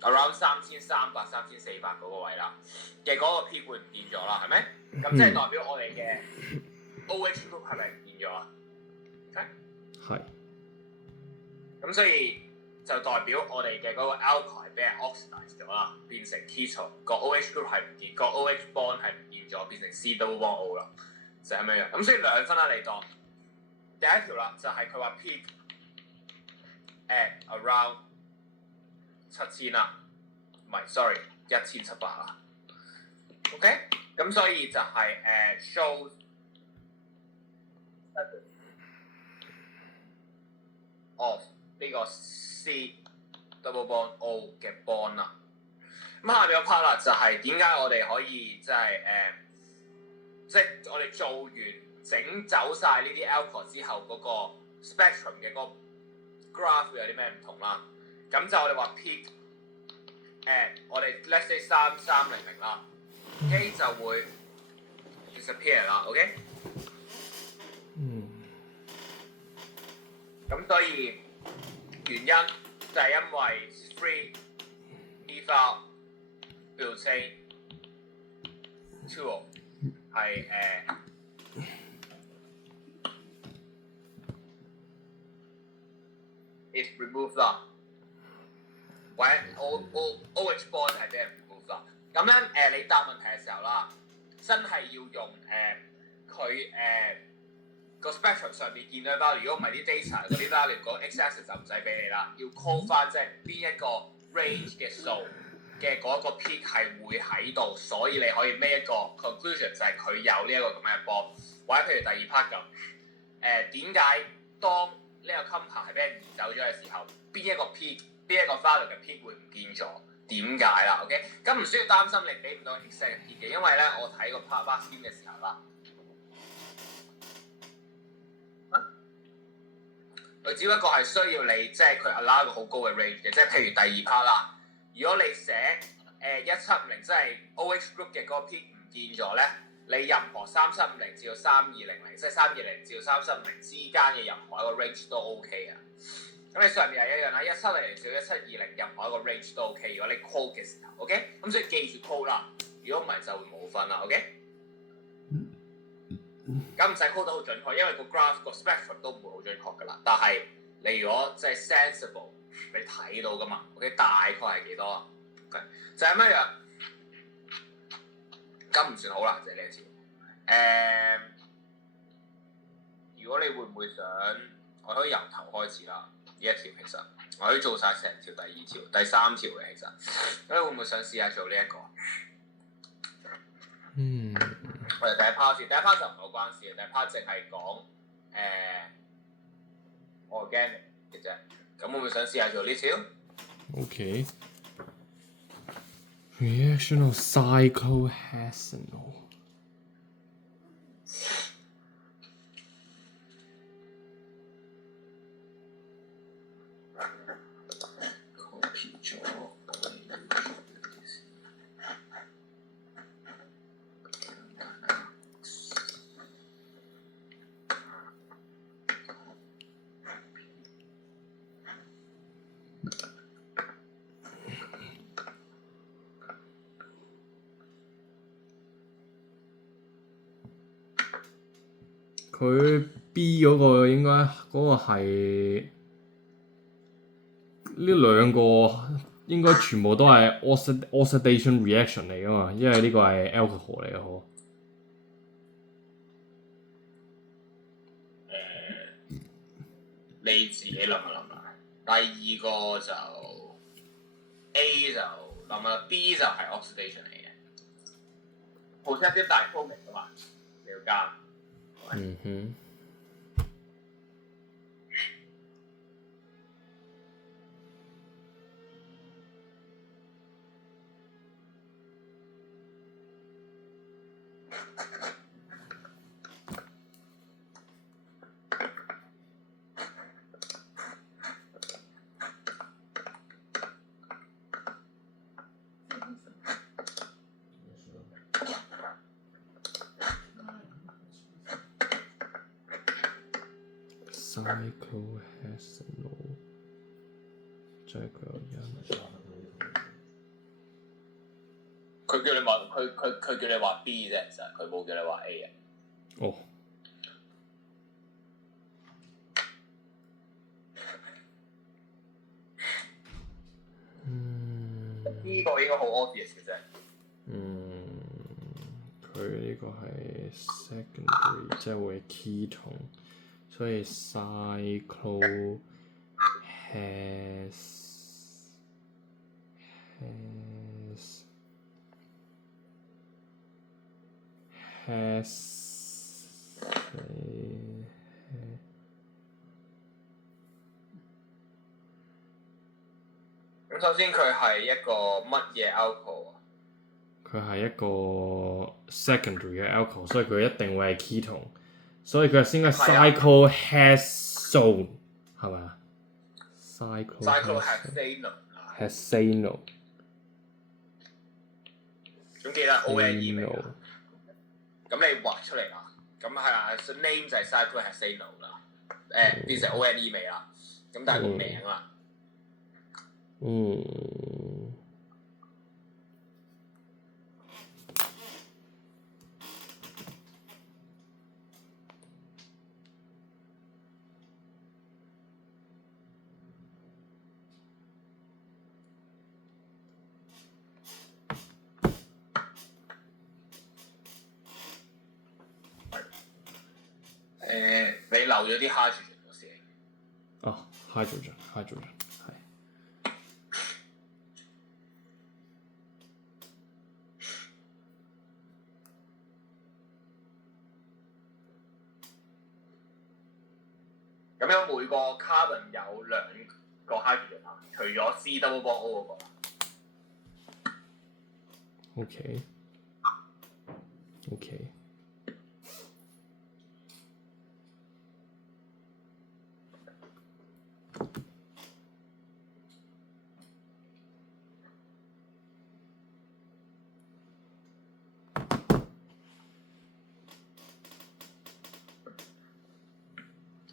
around 3300、3400嗰個位啦嘅嗰個 peak 會唔見咗啦，係咪？咁即係代表我哋嘅 OH group 係咪唔見咗啊？係。咁所以就代表我哋嘅嗰個 alcohol 係俾人 oxidize 咗啦，變成 ketone， 個 OH group 係唔見，個 OH bond 係唔見咗，變成 C double bond O 啦，就係咁樣樣。咁所以兩分啦，你當第一條啦，就係佢話 peak at around 7000啦，唔係 sorry 1700啦。OK， 咁所以就係show of 呢個 C double bond O 嘅 bond 啦。咁下邊個 part 啦，就係點解我哋可以即係我哋做完整走晒呢啲 alcohol 之後嗰個 spectrum 嘅嗰個 graph 會有啲咩唔同啦？咁就我哋話 peak 我哋 let's say 3300啦 ，OK 就會 disappear 啦 ，OK。咁所以原因就係因為 free methylbutane 2O 係is removed 啦，或者 OH bond 係俾人 remove 啦。咁咧你答問題嘅時候啦，真係要用佢個 spectrum 上面見到 value， 如果唔係啲 data 嗰啲 value 嗰 x-axis 就唔使俾你啦，要 call 翻即係邊一個 range 嘅數嘅嗰個 peak 係會喺度，所以你可以 make 一個 conclusion 就係佢有呢一個咁嘅 bond， 或者譬如第二 part 咁，點解當呢個 compound 係俾人移走咗嘅時候，邊一個 peak 邊一個 value 嘅 peak 會唔見咗？點解啦 ？OK， 咁唔需要擔心你俾唔到 exact peak 嘅，因為咧我睇個 part scheme 嘅時候啦。佢只不過係需要你，即係佢 allow 一個好高嘅 range 嘅，即係譬如第二 part 啦，如果你寫1750即係 OH group 嘅嗰個 peak 唔見咗咧，你任何3750至到3200，即係320至到3750之間嘅任何一個 range 都 OK 啊。咁你上面係一樣啦，1700至到1720任何一個 range 都 OK。如果你 quote 嘅時候 ，OK， 咁所以記住 quote 啦。如果唔係就會冇分啦 ，OK。咁唔使 quote 得好準確，因為個 graph 個 spectrum 都唔會好準確噶啦。但係你如果即係 sensible， 你睇到噶嘛 ，OK， 大概係幾多？OK， 就係乜樣？咁唔算好啦，就係呢一條。如果你會唔會想，我可以由頭開始啦。呢一條其實我可以做晒成條第2條、第3條嘅其實。咁你會唔會想試下做呢一個？我哋第一 part 先，第一 part 就唔係好關事嘅，第一 part 淨係講organic 嘅啫。咁會唔會想試下做呢條 ？OK。Reactional cyclohexanol。佢 B 嗰個應該嗰個係呢兩個應該全部都係 oxidation reaction 嚟噶嘛，因為呢個係 alcohol 嚟嘅嗬。你自己諗一諗啦。第二個就 A 就諗啦 ，B 就係 oxidation 嚟嘅。positive 大 chromic 噶嘛，你要加。嗯哼。cyclohexanol， 即係佢有因。佢叫你話佢叫你話 B 啫，其實佢冇叫你話 A 嘅。哦。呢個應該好 obvious 嘅啫。佢呢個係 secondary， 即係會 ketone， 所以 cyclohexanol 咁首先佢係一個乜嘢 alcohol 啊？佢係一個 secondary 嘅 alcohol， 所以佢一定會係 ketone， 所以佢係先係 cyclohexanol 係咪啊 ？cyclohexanol。咁記得 O-N-E 未啊？咁你畫出嚟啦。咁係啦 ，name 就係 cyclohexanol 啦。變成 O-N-E 未啦？咁但係個名啦。你漏咗啲 hydrogen 嗰時。哦 ，hydrogen 係。咁樣每個 carbon 有2個 hydrogen 啊，除咗 C double bond O 嗰個。OK。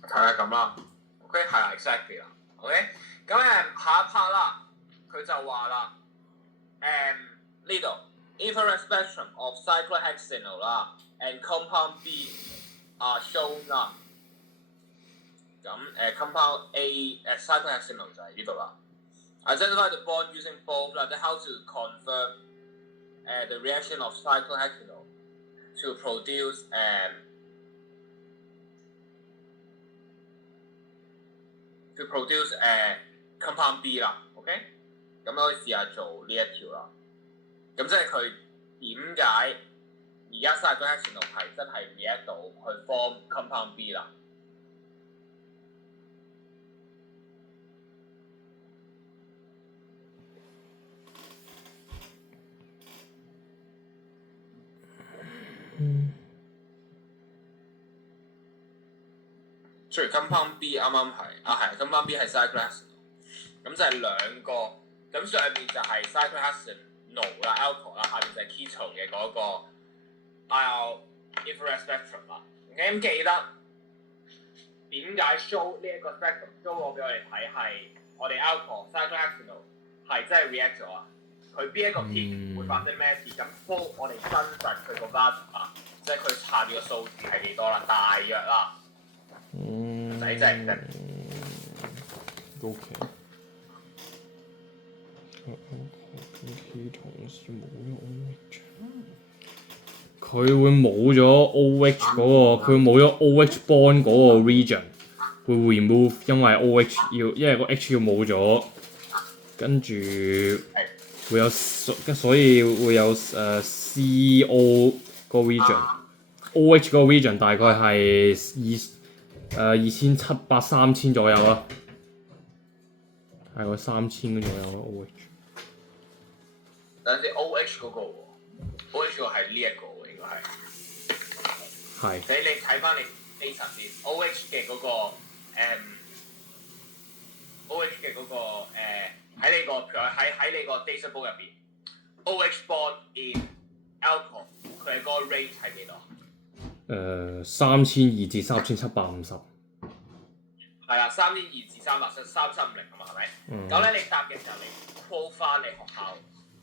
係啦咁啦 ，OK 係啦 exactly 啦 ，OK 咁下一 part 啦，佢就話啦呢度 infrared spectrum of cyclohexanol 啦 and compound B are shown 啦，咁compound A cyclohexanol 就係呢度啦。Identify the bond using both 啦 ，then how to confirm the reaction of cyclohexanol to produce compound B 啦 ，OK？ 咁可以試下做呢一條啦。咁即係佢點解而家 cyclohexanol 係真係 react 到去 form compound B 啦？雖然 compound B 啱啱係compound B 係 cyclohexanol， 咁就係兩個，咁上面就係 cyclohexanol 啦 alcohol 啦，下面就係 ketone 嘅嗰個 infrared spectrum 啦。咁記得點解 show 呢一個 spectrum show 我俾我哋睇係我哋 alcohol cyclohexanol 係真係 react 咗啊？佢邊一個 peak 會發生咩事？咁 show 我哋真實佢個 value 啊，即係佢下面個數字係幾多啦？大約啦。仔啫。OK。同時冇咗 OH。佢會冇咗 OH 嗰個，佢會冇咗 OH bond 嗰個 region，會 remove，因為個 H 要冇咗，跟住會有所以會有CO 個 region，OH 嗰個 region 大概係2700、3000左右啦，係個3000左右咯 OH。等陣先 OH 嗰個喎 ，OH 嗰個係呢一個喎，應該係。係。你睇翻你 data 先 ，OH 嘅嗰個OH 嘅嗰個喺你個譬如喺你個 data book 入邊 ，OH bond in alcohol 佢嘅嗰個 rate 係幾多？3200至3750。係啦，3200至3750啊嘛，係咪？咁咧你答嘅時候，你 quote 翻你學校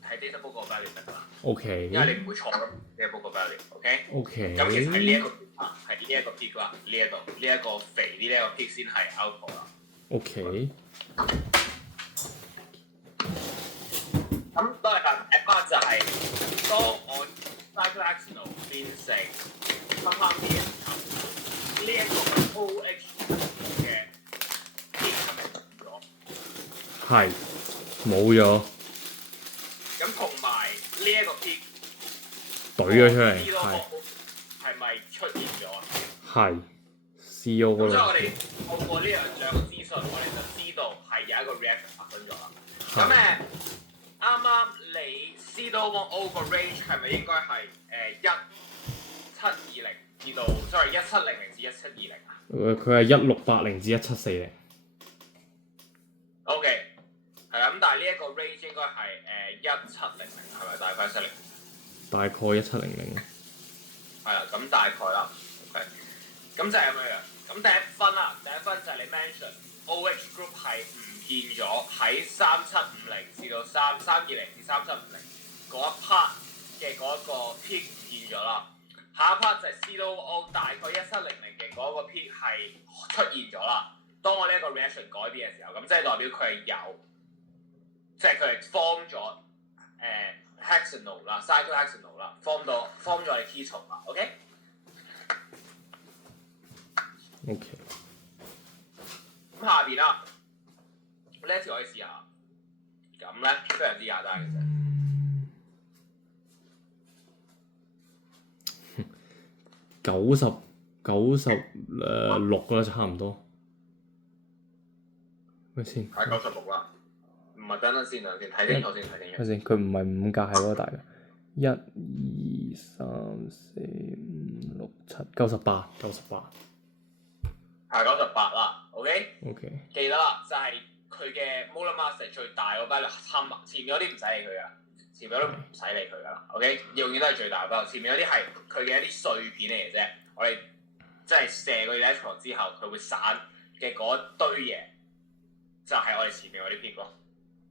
喺 data book 個 value 得㗎啦。OK。因為你唔會錯咯 data book 個 value，OK？ OK。咁其實係呢一個係呢一個 peak 啦，呢一度呢一個肥呢一個 peak 先係 alcohol 啦。OK。咁當然啦，第一 part 就係當我 cyclohexanol 變成 compound B 嘅時候，呢一個 OH 嘅 peak 係咪冇咗？係冇咗。咁同埋呢一個 peak 懟咗出嚟，係咪出現咗啊？係 CO 嗰度。咁所以我哋透過呢兩個資訊，我哋就知道係有一個 reaction 發生咗啦。咁啱啱你 C-O個 range 係咪應該係1720至到 1700至1720啊？佢係1680至1740。OK， 係啦，咁但係呢一個 range 應該係1700係咪？大概1700。大概1700。係啦，咁大概啦。OK， 咁就係咁樣樣。咁第一分就係你 mention OH group 係唔見咗喺3750至到320至3750嗰一 part 嘅嗰一個 peak 唔見咗啦。下一 part 就係 C-O 大概1700嘅嗰個 peak 係出現咗啦。當我呢一個 reaction 改變嘅時候，咁即係代表佢係有，即係佢係 form 咗hexanol 啦 cyclohexanol 啦 form 咗係 ketone 啦 ，OK？ OK。咁下邊啦，呢一條可以試下，咁咧非常之簡單嘅啫。96啦，差唔多。咩先？係96啦，唔係等陣先，睇清楚先，睇清楚。先，佢唔係5格，係嗰個大嘅。1、2、3、4、5、6、7、98。係98啦 ，OK？ OK。記得啦，就係佢嘅 molar mass 係最大嗰 value，前面嗰啲唔使理佢噶，前面嗰啲唔使理佢噶啦 ，OK？永遠都係最大嗰 value，前面嗰啲係佢嘅一啲碎片嚟嘅啫，我哋即係射個 electron 之後佢會散嘅嗰堆嘢，就係、是、我哋前面嗰啲 peak 咯。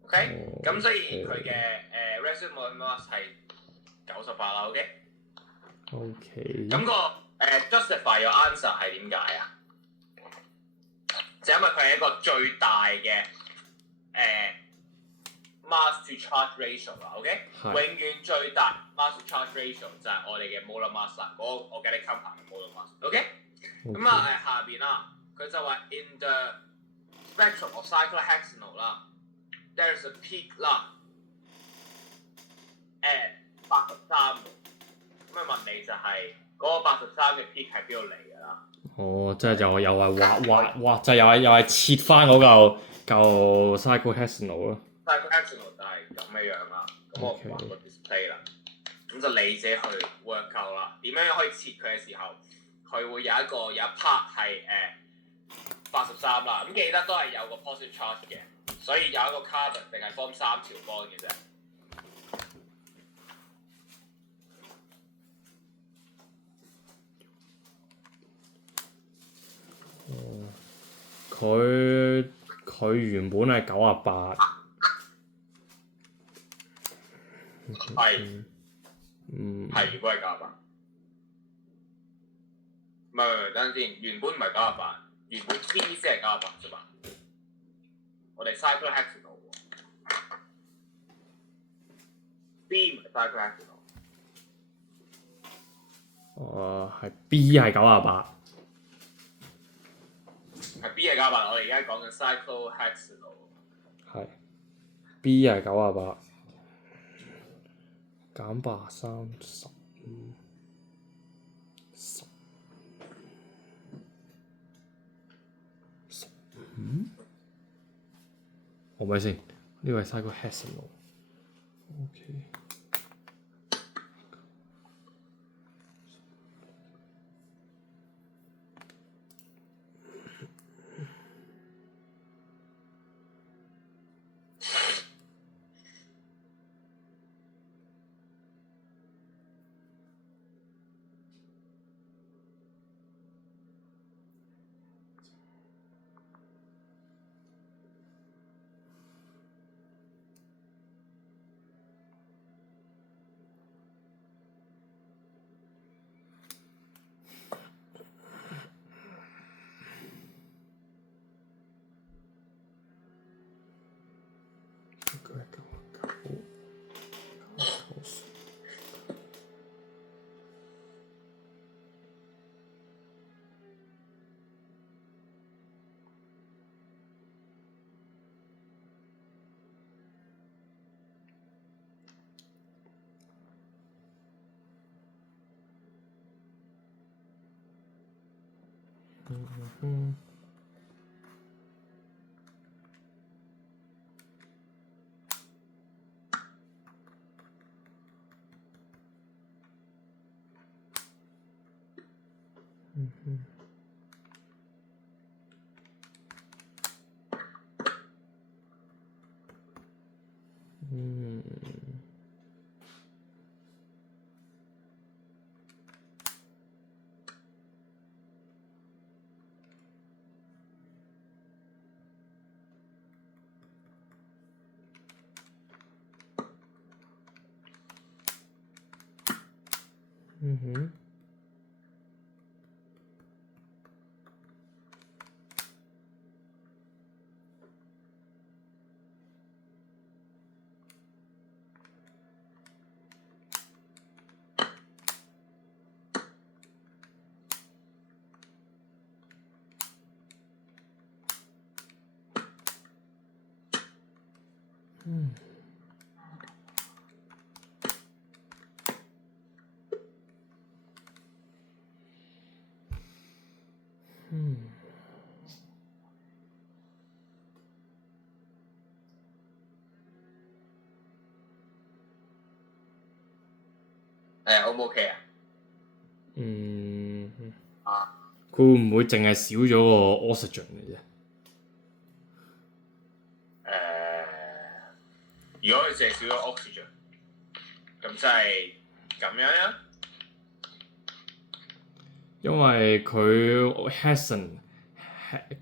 OK，咁、所以佢嘅resonant molten mass 係98啦。OK。OK。咁justify your answer 係點解啊？就因為佢係一個最大嘅mass to charge ratio 啦，OK？永遠最大 mass to charge ratio 就係我哋嘅 molar mass 啦，嗰個 organic compound 嘅 molar mass，OK？咁啊下邊啦，佢就話 in the spectrum of cyclohexanol 啦 ，there is a peak 啦，83。咁啊問你就係嗰個83嘅 peak 係邊度嚟㗎啦？哦，即係又係畫，就又係切翻嗰嚿 cyclohexanol 咯。cyclohexanol 就係咁嘅樣啦，咁我唔畫個 display 啦，咁就你自己去 work out 啦。點樣可以切佢嘅時候，佢會有一 part 係83啦。咁記得都係有個 positive charge 嘅，所以有一個 carbon 淨係 form 3條 bond 嘅啫。佢原本係98。係。係原本係98。唔係，等陣先，原本唔係98，原本 B 先係98啫嘛。我哋 cyclohexanol 喎 ，B 唔係 cyclohexanol。係 B 係98。係 B 係98，我哋而家講緊 cyclohexanol。係 B 係98，減83 15 10 15。我咪先，呢個係 cyclohexanol。OK。O 唔 OK 啊？佢會唔會淨係少咗個 oxygen 嘅啫？如果佢淨係少咗 oxygen，咁即係咁樣啊？因為佢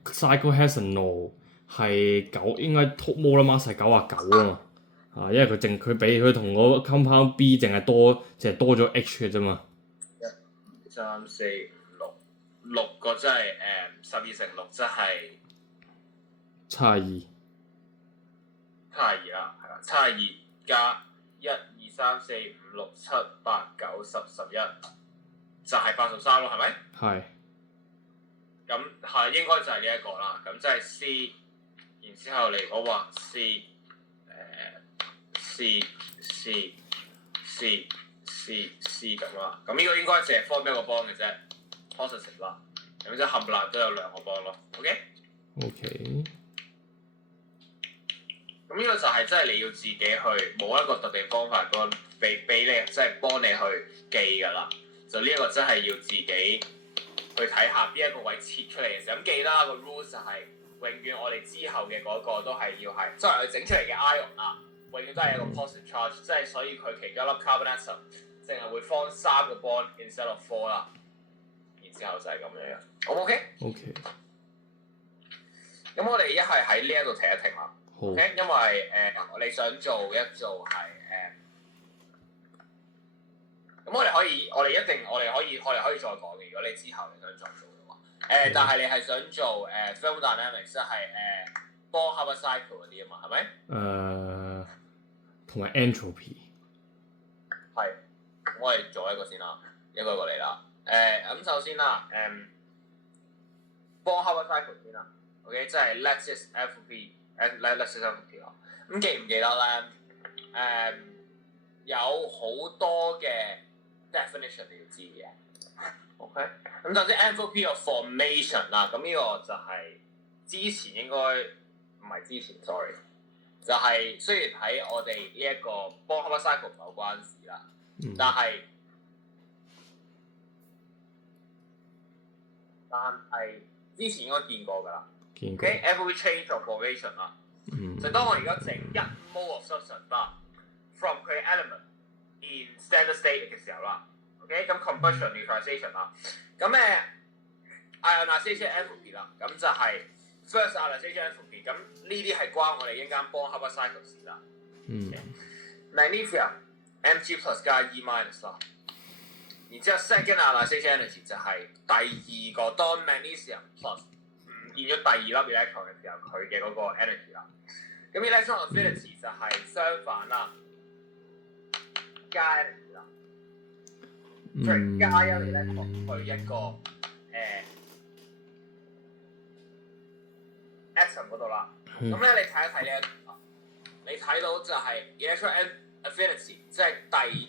cyclohexanol 係應該 molar mass 係99啊嘛。因為佢比佢同嗰個 compound B 淨係多咗 H 嘅啫嘛。1、2、3、4、5、6個即係12乘6即係72啦，係啦，72加1、2、3、4、5、6、7、8、9、10、11就係83咯，係咪？係。咁係應該就係呢一個啦，咁即係 C， 然之後你如果話 C咁啦，咁呢個應該淨係 form 一個 bond 嘅啫 ，positive 啦，咁即係冚唪唥都有2個 bond 咯 ，OK？ 咁呢個就係真係你要自己去冇一個特定方法俾你，即係幫你去記㗎啦。就呢一個真係要自己去睇下邊一個位切出嚟嘅時候，咁記得個 rules 就係永遠我哋之後嘅嗰個都係要係，即係佢整出嚟嘅 ion 啊，永遠都係一個 positive charge，即係所以佢其中一粒 carbon atom 淨係會 form 3個 bond instead of 4啦。然之後就係咁樣樣，好唔 OK？OK。咁我哋一係喺呢一度停一停啦。OK， 因為你想做係咁我哋可以再講嘅。如果你之後你想再做嘅話，但係你係想做thermodynamics 即係bond Haber cycle 嗰啲啊嘛，係咪？同埋 entropy。係，咁我哋做一個先啦，一個嚟啦。咁首先啦bond Haber cycle 先啦。OK， 即係 lattice FP。lattice FP 咯，咁記唔記得咧？有好多嘅 definition 你要知嘅。OK， 咁首先 entropy of formation 啦，咁呢個就係之前應該唔係之前 ，sorry， 就係雖然喺我哋呢一個 bond Haber cycle 唔係好關事啦，但係之前應該見過㗎啦。OK， entropy change of formation 啦。就當我而家整1 mole of substance 啦 ，from 佢嘅 element in standard state 嘅時候啦 ，OK， 咁 combustion neutralization 啦，咁ionization entropy 啦，咁就係 first ionization entropy， 咁呢啲係關我哋一間 bond Haber cycle 事啦。Magnesium Mg plus 加 E minus 啦，然之後 second ionization energy 就係第二個當 magnesium plus 唔見咗第2粒 electron 嘅時候，佢嘅嗰個 energy 啦。咁 electron affinity 就係相反啦，加 energy 啦，即係加1 electron 去一個atom 嗰度啦。咁咧你睇一睇呢一圖，你睇到就係 electron affinity， 即係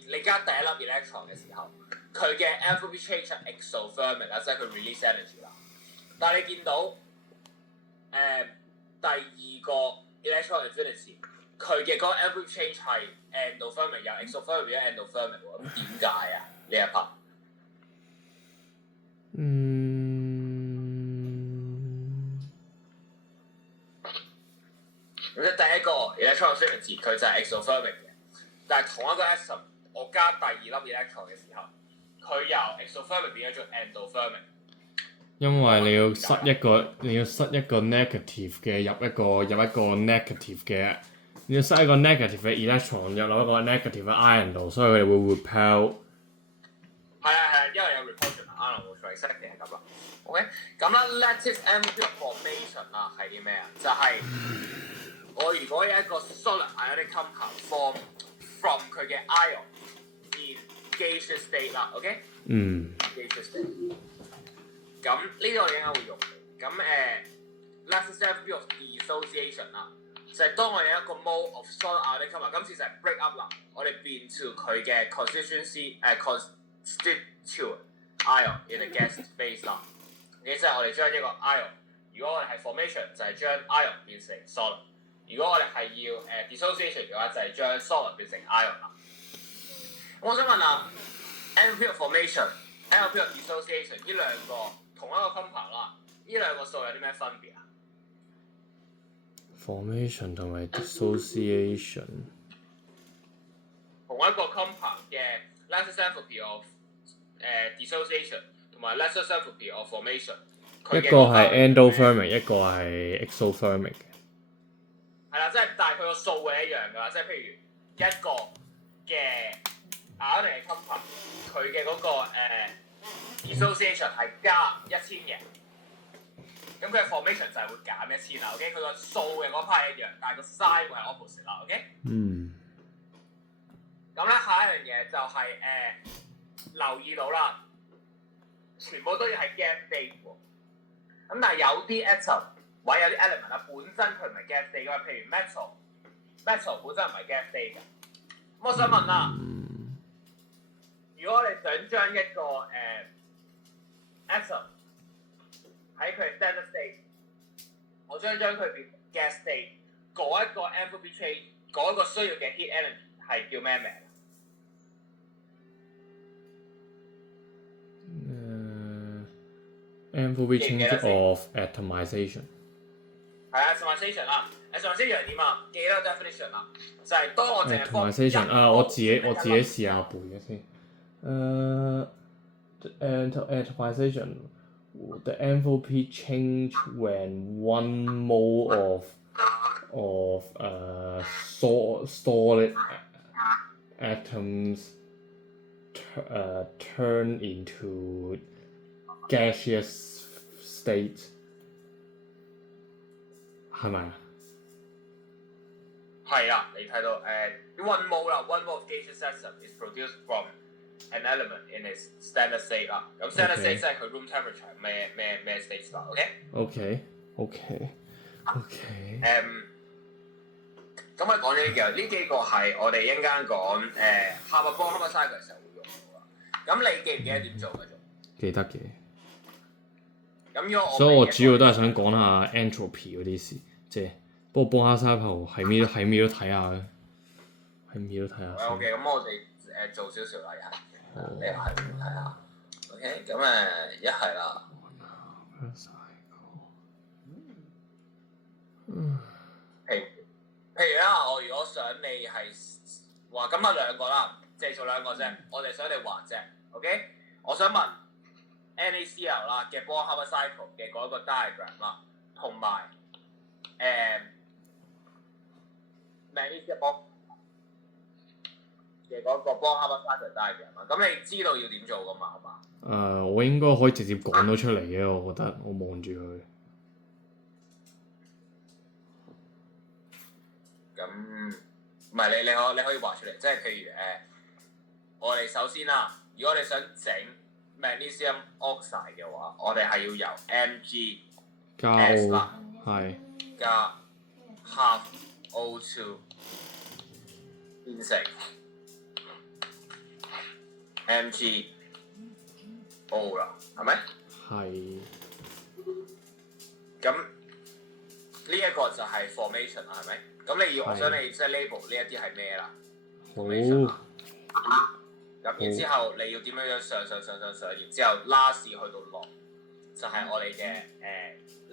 你加第1粒 electron 嘅時候，佢嘅 entropy change 係 exothermic 啦，即係佢 release energy 啦。但係你見到第2個 electron affinity， 佢嘅嗰個 entropy change 係 endothermic， 由 exothermic 變咗 endothermic 喎。咁點解啊？呢一 part？咁即係第一個 electron affinity 佢就係 exothermic 嘅，但係同一個 atom 我加第2粒 electron 嘅時候，佢由 exothermic 變咗做 endothermic。因為你要塞一個 negative 嘅入一個 negative 嘅，你要塞一個 negative 嘅 electron 入落一個 negative 嘅 ion 度，所以佢哋會 repel。係，因為有 repulsion ion 冇錯 exactly 係咁啦。OK， 咁啦 lattice entropy formation 啦係啲咩啊？就係我如果有一個 solid ionic compound form from 佢嘅 ion in gaseous state 啦 ，OK？ gaseous state。咁呢個應該會用嘅。咁lattice entropy of dissociation 啦，就係當我有一個 mole of solid ionic compound， 今次就係 break up 啦，我哋變 to 佢嘅 constituent ion in a gas phase 啦。即係我哋將一個 ion， 如果我哋係 formation 就係將 ion 變成 solid， 如果我哋係要dissociation 嘅話，就係將 solid 變成 ion 啦。我想問下 entropy of formation、entropy of dissociation 呢兩個同一個 compound 啦，呢兩個數有啲咩分別啊 ？formation 同埋 dissociation。同一個 compound 嘅 lattice entropy of dissociation 同埋 Lessons entropy of formation。一個係 endothermic，一個係 exothermic 嘅。係啦，即係但係佢個數會一樣㗎啦，即係譬如一個嘅 ionic couple，佢嘅嗰個association 係加1000嘅，咁佢嘅 formation 就係會減1000啦。OK， 佢個數嘅嗰 part 一樣，但係個 sign 會係 opposite 啦。OK。咁咧下一樣嘢就係留意到啦，全部都要係 gas state 喎。咁但係有啲 atom 或者有啲 element 啦，本身佢唔係 gas state 㗎，譬如 metal 本身唔係 gas state 㗎。咁我想問啦，如果我哋想將一個atom 喺佢 standard state， 我將佢變 gas state， 嗰一個 enthalpy change， 嗰一個需要嘅 heat energy 係叫咩名？Enthalpy change of atomization。係啊 ，atomization 啦 ，atomization 係點啊？記得 definition 啦，就係當我淨係放 atomization 啊，我自己試下背嘅先。atomization the enthalpy change when one mole of solid atoms turn into gaseous state 係咪啊？係啊，你睇到one mole 啦 ，one mole of gaseous atom is produced from an element in its standard state 啦。咁 standard state 即係佢 room temperature 咩 state 啦 ？OK。咁我講咗呢幾個係我哋一陣間講Haber-Bohm cycle 嘅時候會用到啦。咁你記唔記得點做嘅？記得嘅。咁所以我主要都係想講下 entropy 嗰啲事，即係不過波哈沙頭係咩都睇下嘅，係咩都睇下。OK， 咁我哋做少少啦，你又係睇下。OK， 咁一係啦。譬如啦，我如果想你係話咁兩個啦，即係做兩個啫，我哋想你畫啫 ，OK？ 我想問 NaCl 啦嘅 Bohr-Haber cycle 嘅嗰一個 diagram 啦，同埋Magnesium 嘅嗰個 Bohr-Haber cycle diagram 啦，咁你知道要點做噶嘛？係嘛？我應該可以直接講到出嚟嘅，我覺得我望住佢。咁唔係你可以畫出嚟，即係譬如我哋首先啦，如果你想整 magnesium oxide 嘅話，我哋係要由 Mg 加 S O 啦，係加 half O2 變成 Mg O 啦，係咪？係。咁呢一個就係 formation 啦，係咪？咁我想你即係 label 呢一啲係咩啦？好。咁然之後你要點樣上，然之後 last 去到落，就係我哋嘅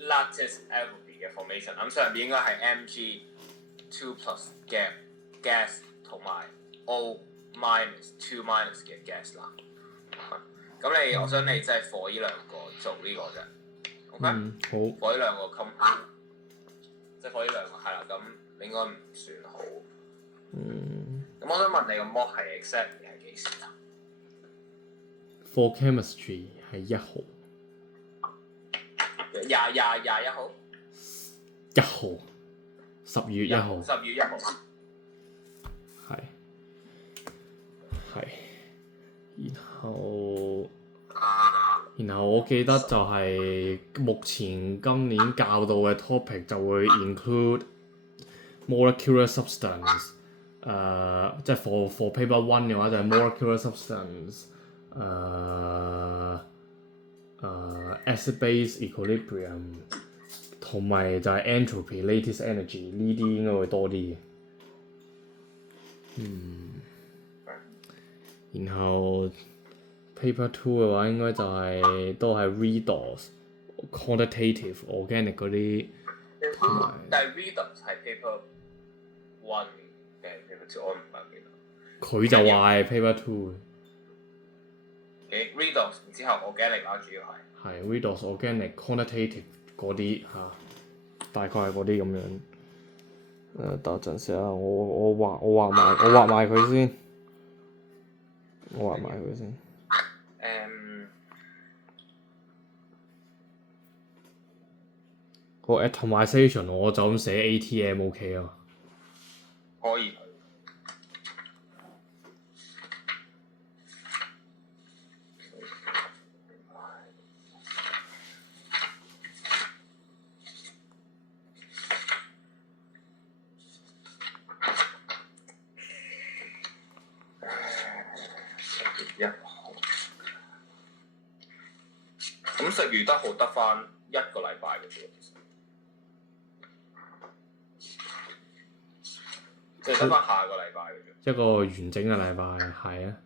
lattice enthalpy 嘅 formation。咁上邊應該係 Mg2 plus 嘅 gas 同埋 O minus 2 minus 嘅 gas 啦。咁我想你即係 for 呢兩個做呢個啫。OK？好。for 呢兩個 compound， 即係 for 呢兩個係啦。咁應該唔算好。咁我想問你個 mod 係 exactly 係幾時啊 ？For chemistry 係1號。21號。1號。10月1號。10月1號。係。然後我記得就係目前今年教到嘅 topic 就會 include molecular substance， 即係 for paper 1嘅話就係 molecular substance， acid base equilibrium， 同埋就係 entropy lattice energy 呢啲應該會多啲嘅。然後 paper 2嘅話應該就都係 redox quantitative organic 嗰啲。但係 redox 係 paper 1定 paper 2，我唔記得。佢就話係 paper 2。，redox 然之後 organic 啦，主要係。係 redox organic quantitative 嗰啲嚇，大概係嗰啲咁樣。等陣先啊，我畫埋佢先，我畫埋佢先。個 atomization 我就咁寫 ATM OK 啊。可以。咁食魚得好得翻一個禮拜嘅啫，即係得翻下個禮拜嘅啫。一個完整嘅禮拜，係啊，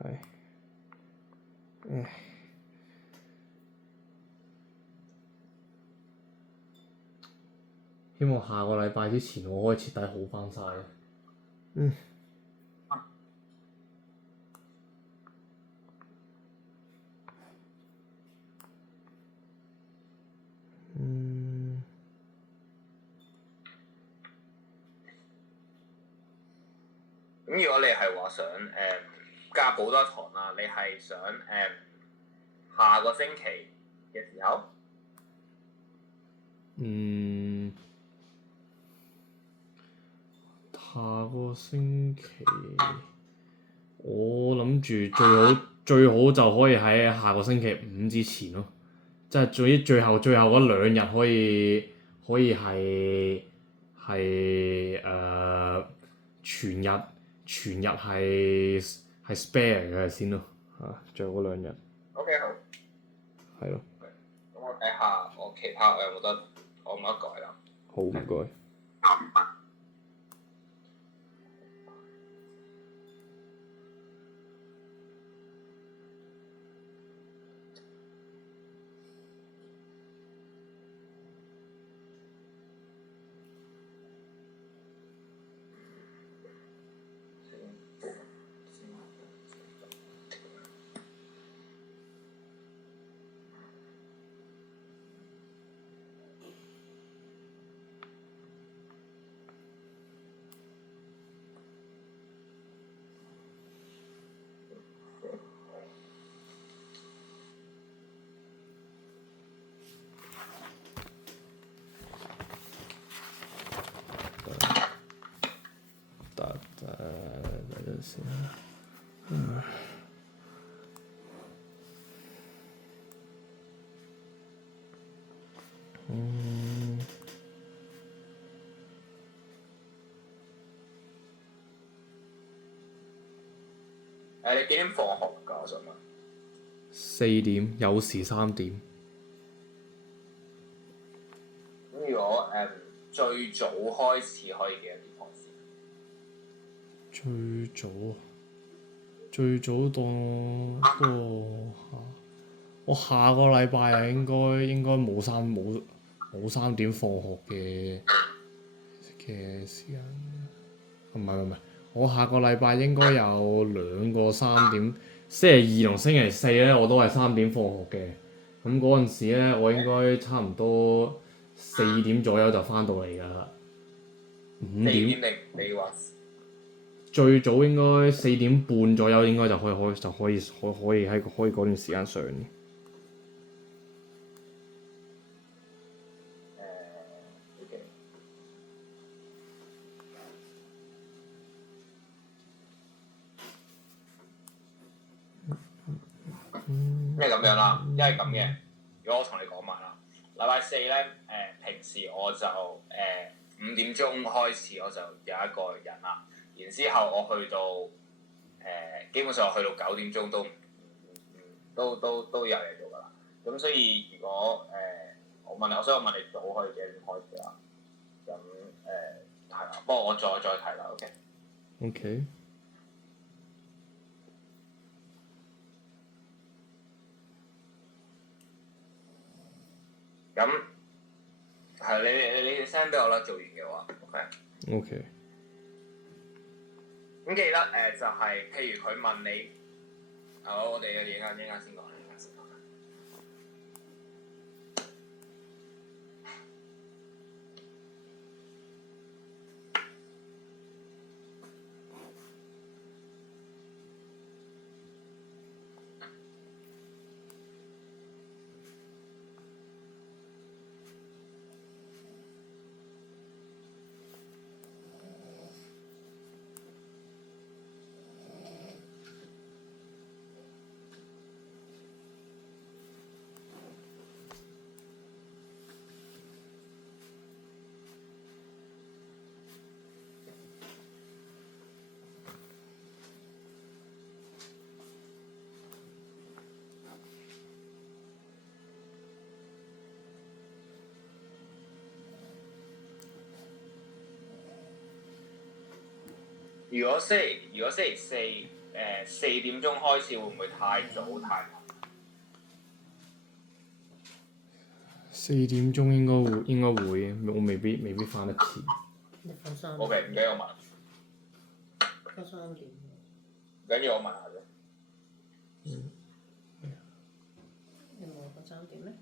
係。希望下個禮拜之前我可以徹底好翻晒。咁如果你係話想加補多堂啦，你係想下個星期嘅時候？下個星期我諗住最好就可以喺下個星期五之前咯，即係最後嗰2日可以係全日係 spare 嘅先咯嚇，最後嗰2日。OK 好。係咯。咁我睇下我其他我有冇得改啦。好，唔該。你幾點放學㗎？我想問。4點，有時3點。咁如果最早開始可以幾多點開始？最早當我下個禮拜啊，應該冇3點放學嘅時間。唔係，我下個禮拜應該有2個3點，星期2同星期4咧，我都係3點放學嘅。咁嗰陣時咧，我應該差唔多4點左右就翻到嚟㗎啦。5點。4點定你話？最早應該4點半左右應該就可以喺嗰段時間上嘅。OK。因為咁樣啦，因為咁嘅。如果我同你講埋啦，禮拜4咧平時我就5點鐘開始我就有一個人啦。然之後我去到基本上我去到9點鐘都有嘢做㗎啦。咁所以如果所以我問你早可以幾點開始啦？咁係啦，不過我再睇啦 ，OK。OK。咁係你 send 俾我啦，做完嘅話 OK。咁記得就係、譬如佢問你好，我哋一陣間先講。如果星期四4點鐘開始，會唔會太早太晚？4點鐘應該會，我未必翻得切。你放3點。OK，唔緊要，我問。放3點。唔緊要，我問下啫。你冇放3點咩？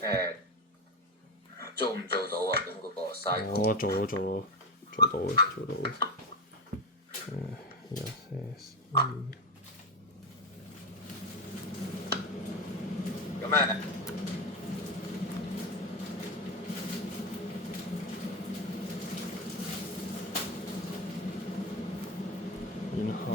係。做唔做到啊？咁嗰個 cycle。我做到。咁然後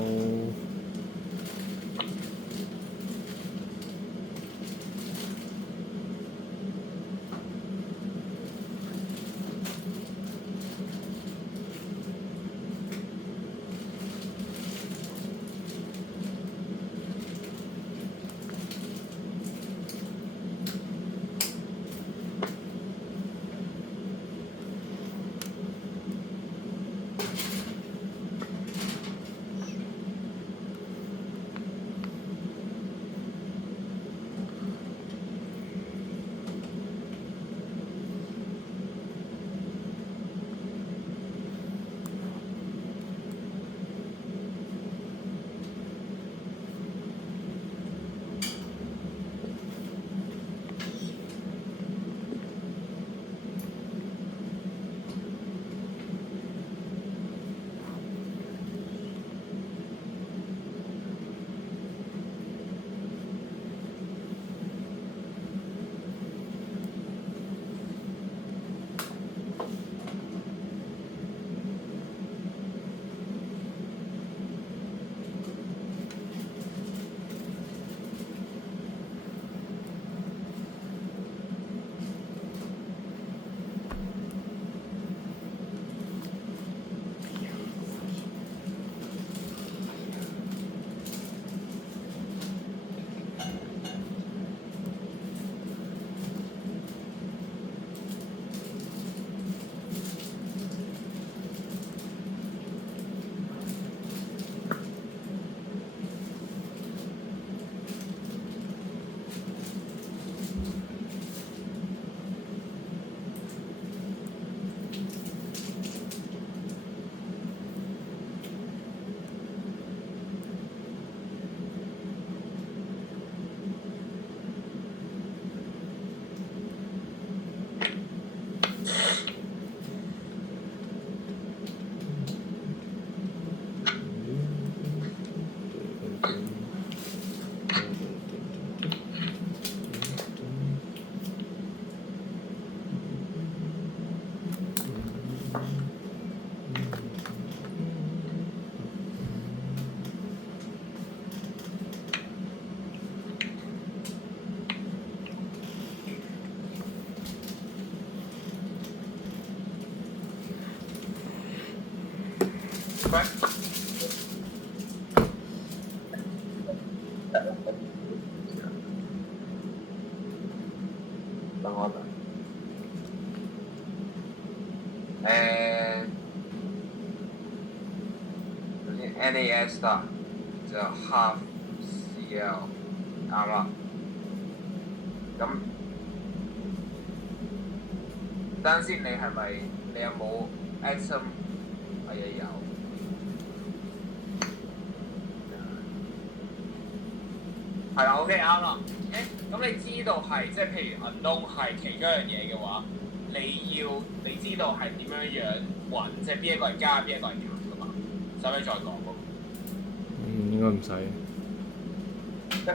NaS 啦，就 half Cl 啱啦。咁等陣先，你有冇 atom？ 係啊有。係啦 ，OK 啱啦。咁你知道係即係譬如 unknown 係其中一樣嘢嘅話，你知道係點樣揾，即係邊一個係加，邊一個係減㗎嘛？使唔使再講嗰個？應該唔使。即係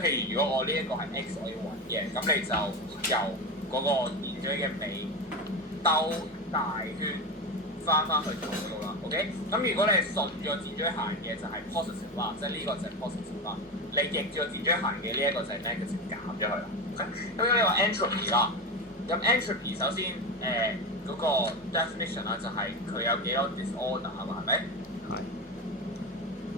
譬如如果我呢一個係 X 我要揾嘅，咁你就由嗰個電嘴嘅尾兜大圈翻去頭嗰度啦。OK， 咁如果你係順住個電嘴行嘅就係 positive 啦，即係呢個就係 positive 啦。你逆住個電嘴行嘅呢一個就係 negative 減咗佢啦。咁如果你話 entropy 啦，咁 entropy 首先嗰個 definition 啦就係佢有幾多 disorder 啊嘛，係咪？係。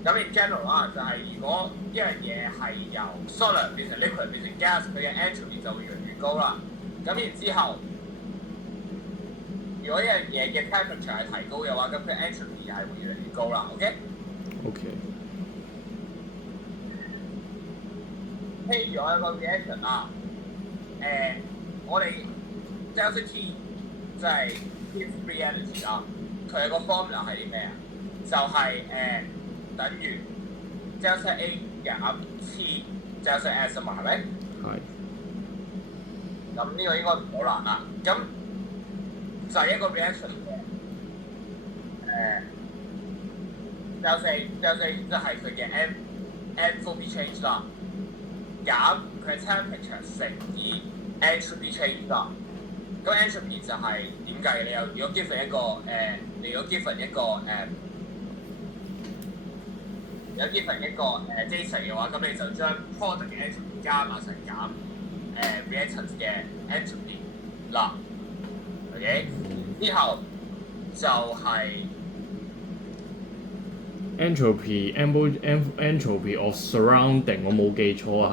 咁 in general 啦，就係如果一樣嘢係由 solid 變成 liquid 變成 gas， 佢嘅 entropy 就會越嚟越高啦。咁然之後，如果一樣嘢嘅 temperature 係提高嘅話，咁佢 entropy 係會越嚟越高啦。OK？ 譬如我有個 reaction 啊，我哋 delta T 即係 Gibbs free energy 啦，佢有個 formula 係啲咩啊？就係等於 delta A 減 T delta S 啊嘛，係咪？係。咁呢個應該唔好難啦。咁就係一個 reaction 嘅delta 即係佢嘅 enthalpy change 啦，減佢嘅 temperature 乘以 entropy change 啦。咁 entropy 就係點計？如果 given 一個data 嘅話，咁你就將 product 嘅 entropy 加埋乘減reactant 嘅 entropy 嗱 ，OK， 之後就係 entropy of surrounding， 我冇記錯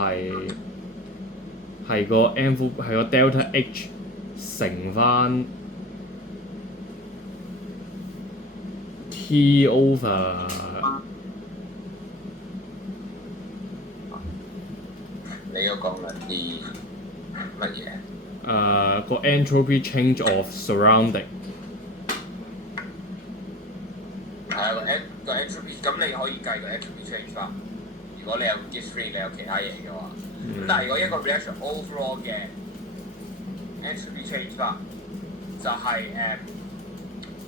係個 delta H 乘翻 T over。你要講緊啲乜嘢？個 entropy change of surrounding 係啊，個 entropy， 咁你可以計個 entropy change 啦。如果你有 Gibbs free， 你有其他嘢嘅話，但係如果一個 reaction overall 嘅 entropy change 啦，就係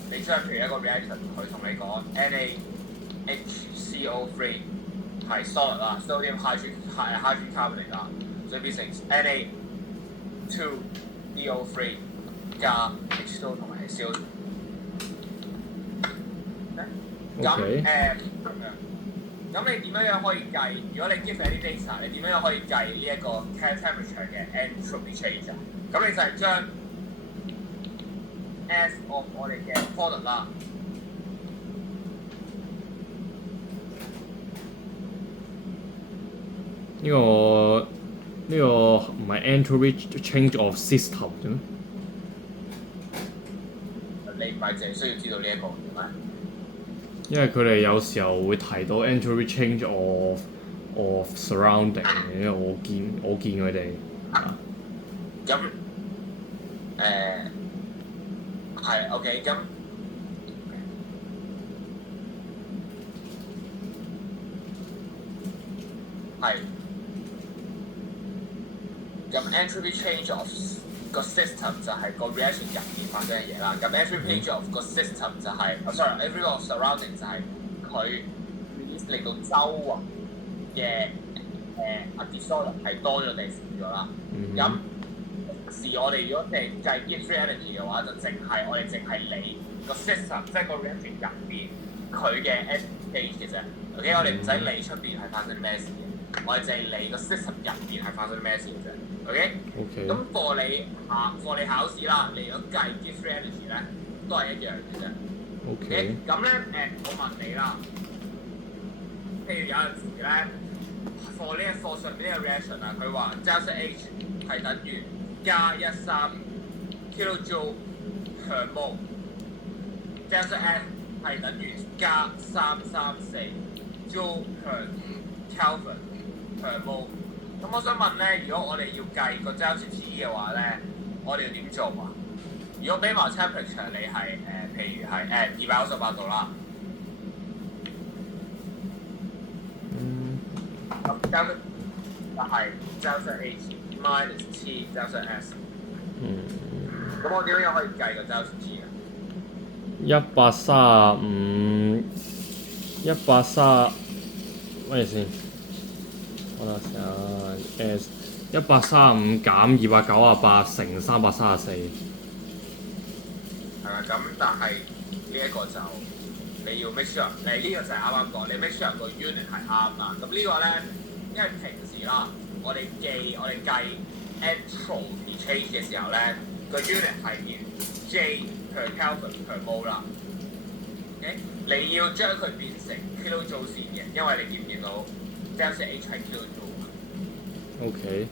你將譬如一個 reaction， 佢同你講 NaHCO3 係 solid 啦 ，sodium hydrogen carbonate 啦，所以變成 Na2CO3 加 H2 同埋 CO2。咁你點樣可以計？如果你 give 一啲 data， 你點樣可以計呢一個 temperature 嘅 entropy change 啊？咁你就係將 S of 我哋嘅 product 啦。呢個唔係 entropy change of system 啫咩？你唔係淨係需要知道呢一個嘅咩？因為佢哋有時候會提到 entropy change of surrounding， 因為我見佢哋。咁係 OK， 咁係咁 entropy change of 個 system 就係個 reaction 入面發生嘅嘢啦。咁 entropy change of 個 system 就係，sorry，entropy of surrounding 就係佢令到周圍嘅disorder 係多咗定少咗啦。咁我哋如果淨係計 Gibbs free energy 嘅話，就我哋淨係理個 system， 即係個 reaction 入邊佢嘅 entropy change 嘅啫。OK， 我哋唔使理出邊係發生咩事嘅，我哋淨係理個 system 入邊係發生咩事嘅啫。OK， 咁課你考試啦，你如果計 Gibbs free energy 咧，都係一樣嘅啫。OK， 咁咧我問你啦，譬如有陣時咧，課上邊呢個 reaction 啊，佢話 delta H 係等於加13 kilojoule per mole，delta S 係係等於加334 Joule per Kelvin per mole。咁我想問咧，如果我哋要計個 delta T 嘅話咧，我哋要點做啊？如果俾埋 temperature 你係譬如係298度啦，咁 delta 就係 delta H minus T delta S。咁我點樣可以計個 delta T 啊？135，乜嘢先？我睇下先135減298乘334。係啦，咁但係呢一個就你要 make sure，呢個就係啱啱講，你 make sure 個 unit 係啱啦。咁呢個咧，因為平時啦，我哋計 entropy change 嘅時候咧，個 unit 係要 J per Kelvin per mole 啦。OK， 你要將佢變成 kilojoule 先嘅，因為你見唔見到 delta H 係 kilojoule。OK。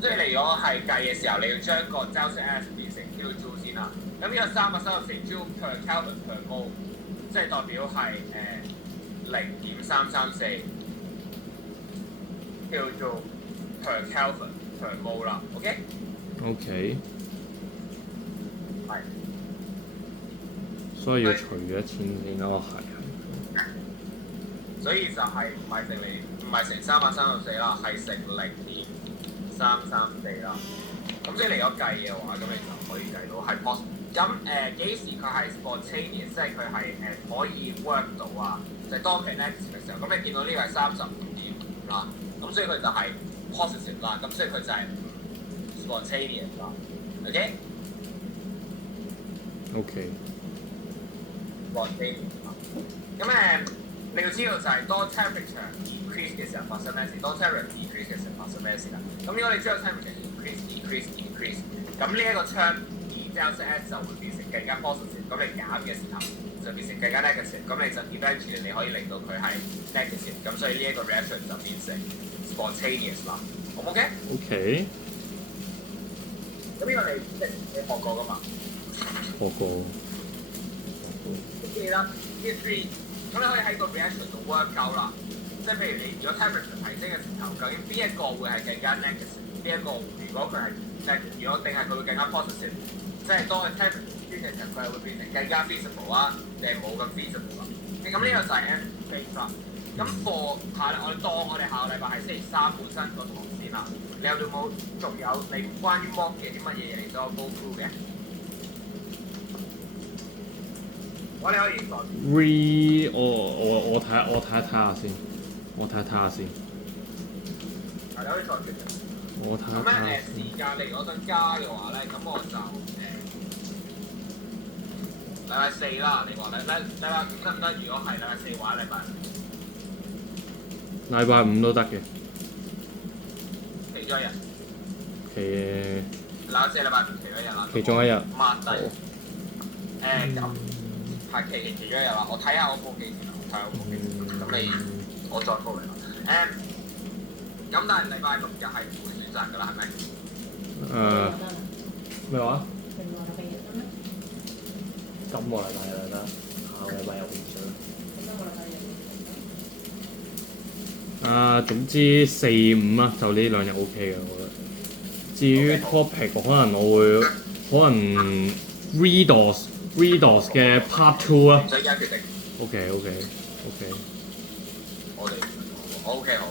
即係你如果係計嘅時候，你要將個 delta S 變成 kilojoule 先啦。咁呢個334 Joule per Kelvin per mole， 即係代表係0.334 kilojoule per Kelvin per mole 啦。OK？ 係。所以要除咗1000先咯，係。所以就係唔係乘334啦，係乘0.334啦。咁即係你如果計嘅話，咁你就可以計到係 possible。咁幾時佢係 spontaneous， 即係佢係可以 work 到啊？就係當佢 negative 嘅時候，咁你見到呢個係35.5啦，咁所以佢就係 positive 啦，咁所以佢就係 spontaneous 啦。OK？ spontaneous 啦。咁你要知道就係當 temperature increase 嘅時候發生咩事，當 temperature decrease 嘅時候發生咩事啦。咁如果你將 temperature increase， 咁呢一個 term delta S 就會變成更加 positive， 咁你減嘅時候就變成更加 negative， 咁你就 eventually 你可以令到佢係 negative， 咁所以呢一個 reaction 就變成 spontaneous 啦。好唔 OK？ 咁呢個你學過噶嘛？學過。記得 history。咁你可以喺個 reaction 度 work out 啦，即係譬如你如果 temperature 提升嘅時候，究竟邊一個會係更加 negative？ 邊一個如果佢係 negative， 如果定係佢會更加 positive？ 即係當佢 temperature 低嘅時候，佢係會變成更加 feasible 啊，定係冇咁 feasible 啊？咁呢個就係 N phase 啦。咁我哋下個禮拜係星期3本身個堂先啦。你有冇仲有你關於 mock 嘅啲乜嘢嘢你想我 go through 嘅？我哋可以我睇下先，我睇下先。係你可以再決定。我睇下。咁咧時間你如果想加嘅話咧，咁我就禮拜4啦。你話禮拜5得唔得？如果係禮拜4或者禮拜5。禮拜5都得嘅。其中一日。嗱，即係禮拜5其中一日啦。其中一日。抹低。咁。係其中一日啦，我睇下我報幾時啦，我睇下我報幾時，咁我再報你啦。咁但係禮拜6日係唔會選擇㗎啦，係咪？咩話？另外禮拜日得咩？今個禮拜日得，下個禮拜又唔選。今個禮拜日。總之4、5啊，就呢2日 OK 嘅，我覺得。至於 topic， 可能 redos 嘅 part 2啊。所以而家決定。OK。我哋 OK 好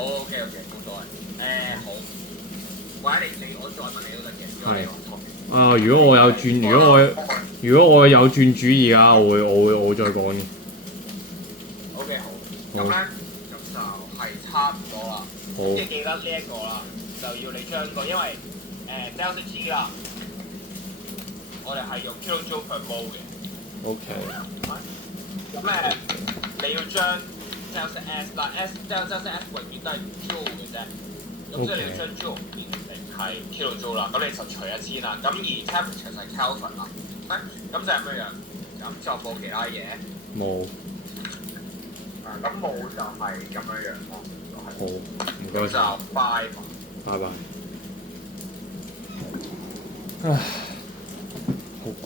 OK 冇所謂。好。或者我再問你都得嘅。係。如果我有轉主意啊，我會再講嘅。OK 好。咁咧就係差唔多啦。好。即係記得呢一個啦，就要你將個因為delta T 啦。我哋係用 kilojoule per mole 嘅。OK。咁你要將 delta S， 但 delta S 永遠都係 joule 嘅啫。咁所以你要將 joule 變成係 kilojoule 啦。咁你就除一千啦。咁而 temperature 就係 Kelvin 啦。咁就係咩樣？咁就冇其他嘢。冇。咁冇就係咁樣咯。好，唔該曬。就拜拜。唉。好攰。